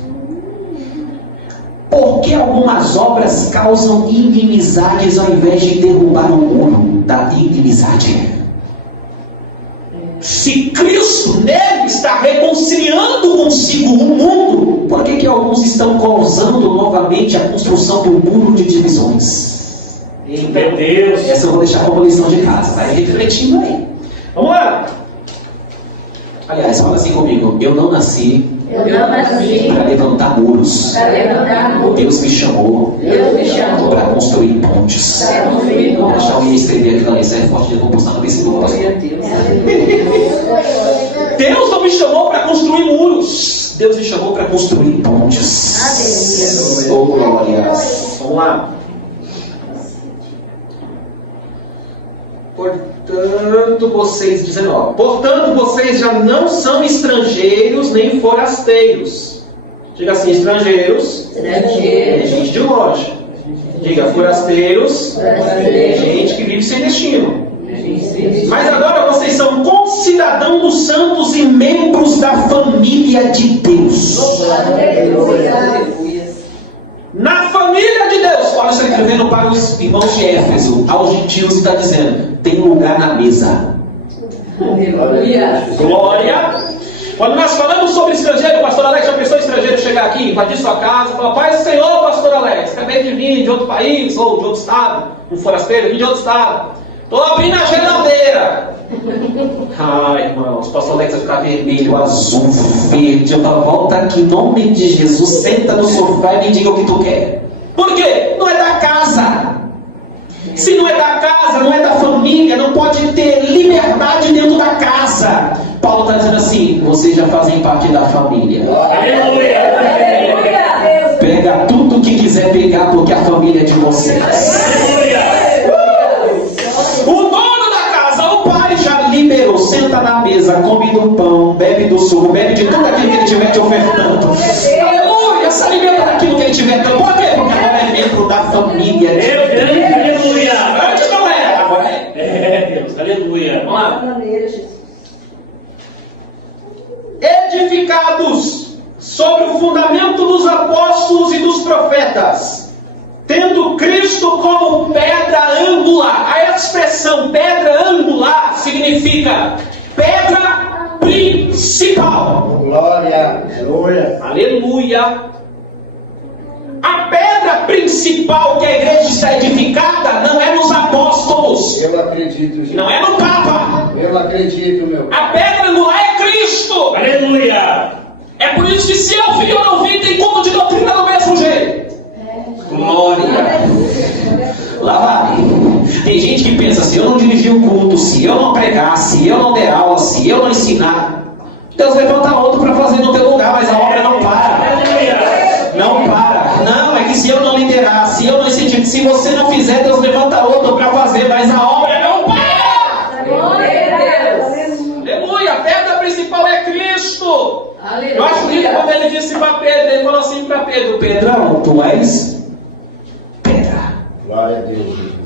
por que algumas obras causam inimizades ao invés de derrubar o muro da inimizade? Se Cristo nele está reconciliando consigo o mundo, por que alguns estão causando novamente a construção do muro de divisões? Meu Deus. Essa eu vou deixar como lição de casa, vai refletindo aí. Vamos lá. Aliás, fala assim comigo: eu não nasci para levantar muros. Deus me chamou para construir pontes. Vou deixar alguém escrever aquilo ali, isso é forte, eu vou postar no Facebook. Deus não me chamou para construir muros. Deus me chamou para construir pontes. Oh, glória. Vamos lá. Portanto, vocês, 19. Portanto, vocês já não são estrangeiros nem forasteiros. Diga assim: estrangeiros, gente de longe. Diga: forasteiros, gente que vive sem destino. Mas agora vocês são concidadãos dos santos e membros da família de Deus. Na família de Deus. Paulo está escrevendo para os irmãos de Éfeso, aos gentios, está dizendo: tem lugar na mesa. Glória. Quando nós falamos sobre estrangeiro, pastor Alex, já pensou estrangeiro chegar aqui, invadir sua casa, falar: Pai do Senhor, pastor Alex, acabei de vir de outro país ou de outro estado, um forasteiro, vim de outro estado. Tô abrindo a geladeira. Ai, irmãos, o pastor Alex vai ficar vermelho, azul, verde. Eu falo, volta aqui, em nome de Jesus, senta no sofá e me diga o que tu quer. Por quê? Não é da casa. Se não é da casa, não é da família, não pode ter liberdade dentro da casa. Paulo está dizendo assim, vocês já fazem parte da família. Aleluia! Pega tudo que quiser pegar, porque a família é de vocês. O dono da casa, o pai, já liberou. Senta na mesa, come do pão, bebe do suco, bebe de tudo aquilo que ele estiver te ofertando. Aleluia! Se alimenta daquilo que ele estiver dando. Por quê? Porque agora é membro da família. Aleluia! Antes não era, agora é. É, Deus, aleluia. Vamos lá. Edificados sobre o fundamento dos apóstolos e dos profetas, tendo Cristo como pedra angular. A expressão pedra angular significa pedra principal. Glória. Aleluia. Aleluia. A pedra principal que a igreja está edificada não é nos apóstolos, Eu acredito, Jesus. não é no Papa. Eu acredito, meu. A pedra angular é Cristo. Aleluia! É por isso que se eu vi ou não vi, tem culto de doutrina do mesmo jeito. Glória. Lá vai. Tem gente que pensa, se eu não dirigir o culto, se eu não pregar, se eu não der aula, se eu não ensinar, Deus levanta outro para fazer no teu lugar, mas a obra não para. Não para. Não, é que se eu não liderar, se eu não incentivar, se você não fizer, Deus levanta outro para fazer, mas a obra não para. Aleluia. A pedra principal é Cristo. Eu acho lindo quando ele disse para Pedro, ele falou assim para Pedro, Pedrão, tu és pedra. Glória a Deus, Jesus.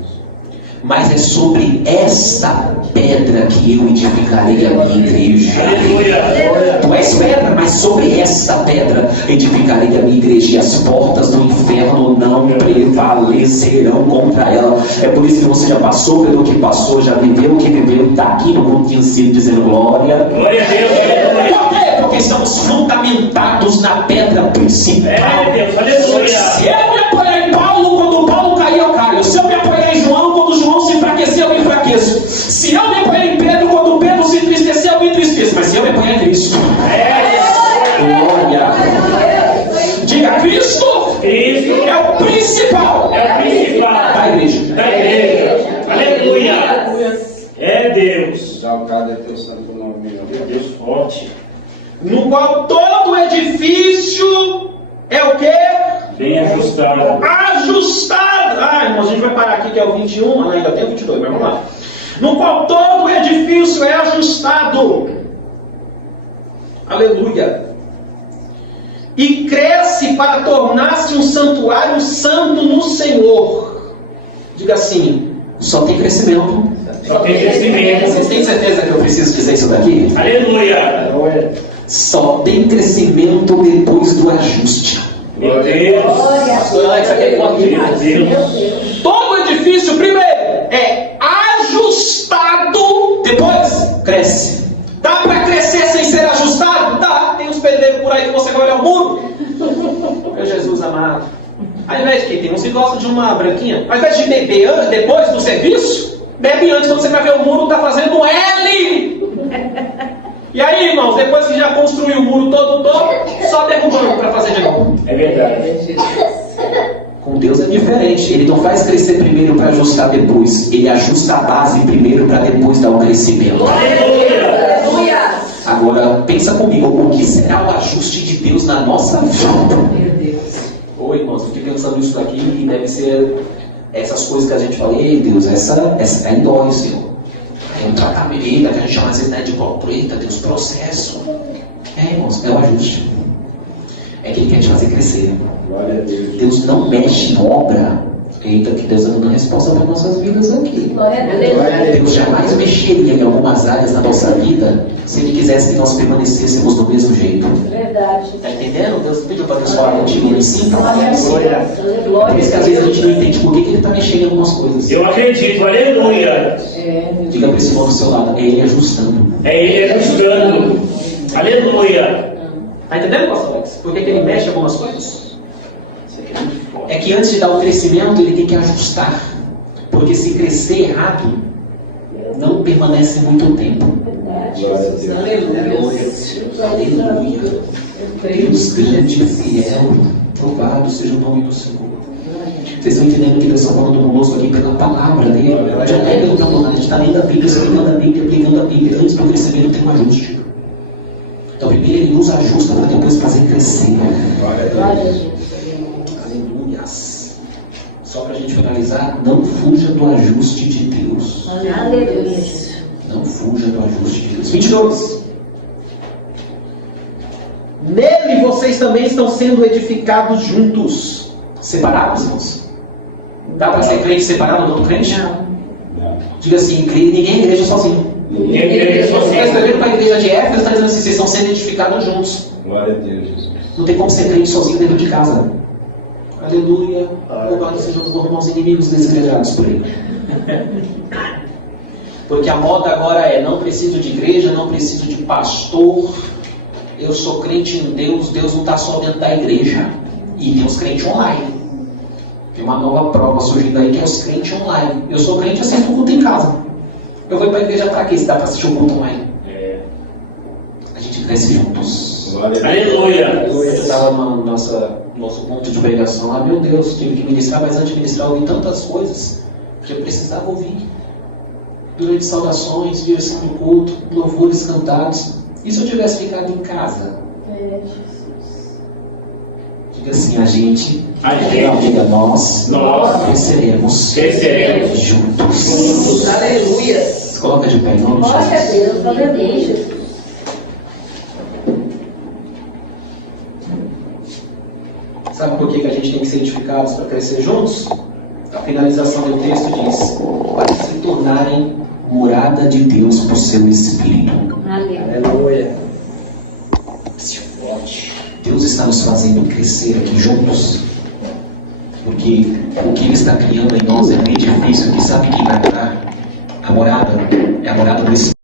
Mas é sobre esta pedra que eu edificarei a minha igreja. Aleluia! Tu és pedra, mas sobre esta pedra edificarei a minha igreja, e as portas do inferno não prevalecerão contra ela. É por isso que você já passou pelo que passou, já viveu o que viveu, está aqui no culto de ensino dizendo glória. Glória a Deus! Aleluia! Por quê? Porque estamos fundamentados na pedra principal. É, Deus, aleluia! Se eu me apoiar em Paulo, quando Paulo cair, eu caio. Se eu me apoiar em João, quando João se enfraquecer, eu me enfraqueço. Se eu me apoiar em Pedro, quando Pedro se entristecer, eu me entristeço. Mas se eu me apoiar em Cristo, glória. Diga, Cristo é o principal. É o principal Da igreja. da igreja. Aleluia! É Deus. Exaltado é teu santo nome, meu Deus. Deus forte. No qual todo edifício é o quê? Bem ajustado. Ajustado. Ah, irmãos, a gente vai parar aqui que é o 21, ainda tem o 22, mas vamos lá. No qual todo edifício é ajustado. Aleluia. E cresce para tornar-se um santuário santo no Senhor. Diga assim, só tem crescimento. Só tem crescimento. Vocês têm certeza que eu preciso dizer isso daqui? Aleluia! Glória. Só tem crescimento depois do ajuste. Meu Deus! Pastor Alex, aqui é quanto demais. Meu Deus! Todo edifício, primeiro, é ajustado, depois cresce. Dá para crescer sem ser ajustado? Dá. Tem uns pedreiros por aí que você vai olhar o muro. Meu Jesus amado. Ao invés de que tem uns que gostam de uma branquinha, ao invés de beber antes, depois do serviço, bebe antes, quando você vai ver o muro, está fazendo um L. E aí, irmãos, depois que já construiu o muro todo, só derrubando para fazer de novo. É verdade. Com Deus é diferente. Ele não faz crescer primeiro para ajustar depois. Ele ajusta a base primeiro para depois dar o crescimento. Aleluia! Agora, pensa comigo, o que será o ajuste de Deus na nossa vida? Meu Deus. Ô, irmãos, fiquei pensando nisso daqui e deve ser essas coisas que a gente fala, ei Deus, essa é dói, Senhor. É um tratamento, que a gente chama às vezes de eita, Deus, processo. É, irmãos, é o ajuste. É que Ele quer te fazer crescer. Glória a Deus. Deus não mexe em obra. Eita, que Deus está dando resposta para nossas vidas aqui. Glória a Deus. Deus jamais mexeria em algumas áreas da nossa vida se Ele quisesse que nós permanecêssemos do mesmo jeito. Verdade. Está entendendo? Deus pediu para Deus falar contigo, Ele sim para Glória a fazer. Deus. Por Glória isso que às vezes a gente não entende por que Ele está mexendo em algumas coisas. Eu acredito, aleluia! Diga para esse irmão do seu lado, é Ele ajustando. É Ele ajustando. Aleluia! Está entendendo, pastor Alex? Por que Ele mexe em algumas coisas? É que antes de dar o crescimento, Ele tem que ajustar. Porque se crescer errado, não permanecem muito tempo. Glória a Deus. Aleluia. Aleluia. Deus grande e fiel, louvado seja o nome do Senhor. Vocês estão entendendo que Deus está falando conosco aqui pela palavra dele? A gente está lendo a Bíblia, estudando a Bíblia, aplicando a Bíblia. Antes do crescimento tem um ajuste. Então, primeiro ele nos ajusta para depois fazer crescer. Glória a Deus. Aleluias. Só para a gente finalizar, não fuja do ajuste de Deus. Aleluia. Não fuja do ajuste de Deus. 22. Nele vocês também estão sendo edificados juntos. Separados, irmãos. Dá para ser crente separado do outro crente? Não. Diga assim, ninguém é igreja sozinho. Ninguém é Está sozinho. escrevendo para a igreja de Éfeso, está dizendo assim, vocês estão sendo edificados juntos. Glória a Deus, Jesus. Não tem como ser crente sozinho dentro de casa. Aleluia. Louvado sejam os irmãos inimigos desigrejados por ele. Porque a moda agora é, não preciso de igreja, não preciso de pastor. Eu sou crente em Deus, Deus não está só dentro da igreja. E tem os crentes online. Tem uma nova prova surgindo aí que é os crentes online. Eu sou crente, eu acerto o culto em casa. Eu vou para a igreja para quê? Se dá para assistir o culto online. A gente cresce juntos. Glória a Deus. Aleluia. Eu estava no nosso ponto de pregação lá, meu Deus, tive que ministrar, mas antes de ministrar eu ouvi tantas coisas que eu precisava ouvir. Durante saudações, direção do culto, louvores cantados. E se eu tivesse ficado em casa? Diga assim, nós cresceremos juntos. Aleluia. Coloca de pé em nome de Glória a Jesus. Deus. Aleluia. Sabe por que a gente tem que ser edificados para crescer juntos? A finalização do texto diz: para se tornarem morada de Deus por seu Espírito. Aleluia. Deus está nos fazendo crescer aqui juntos, porque o que Ele está criando em nós é um edifício que sabe que vai dar. A morada é a morada do Espírito.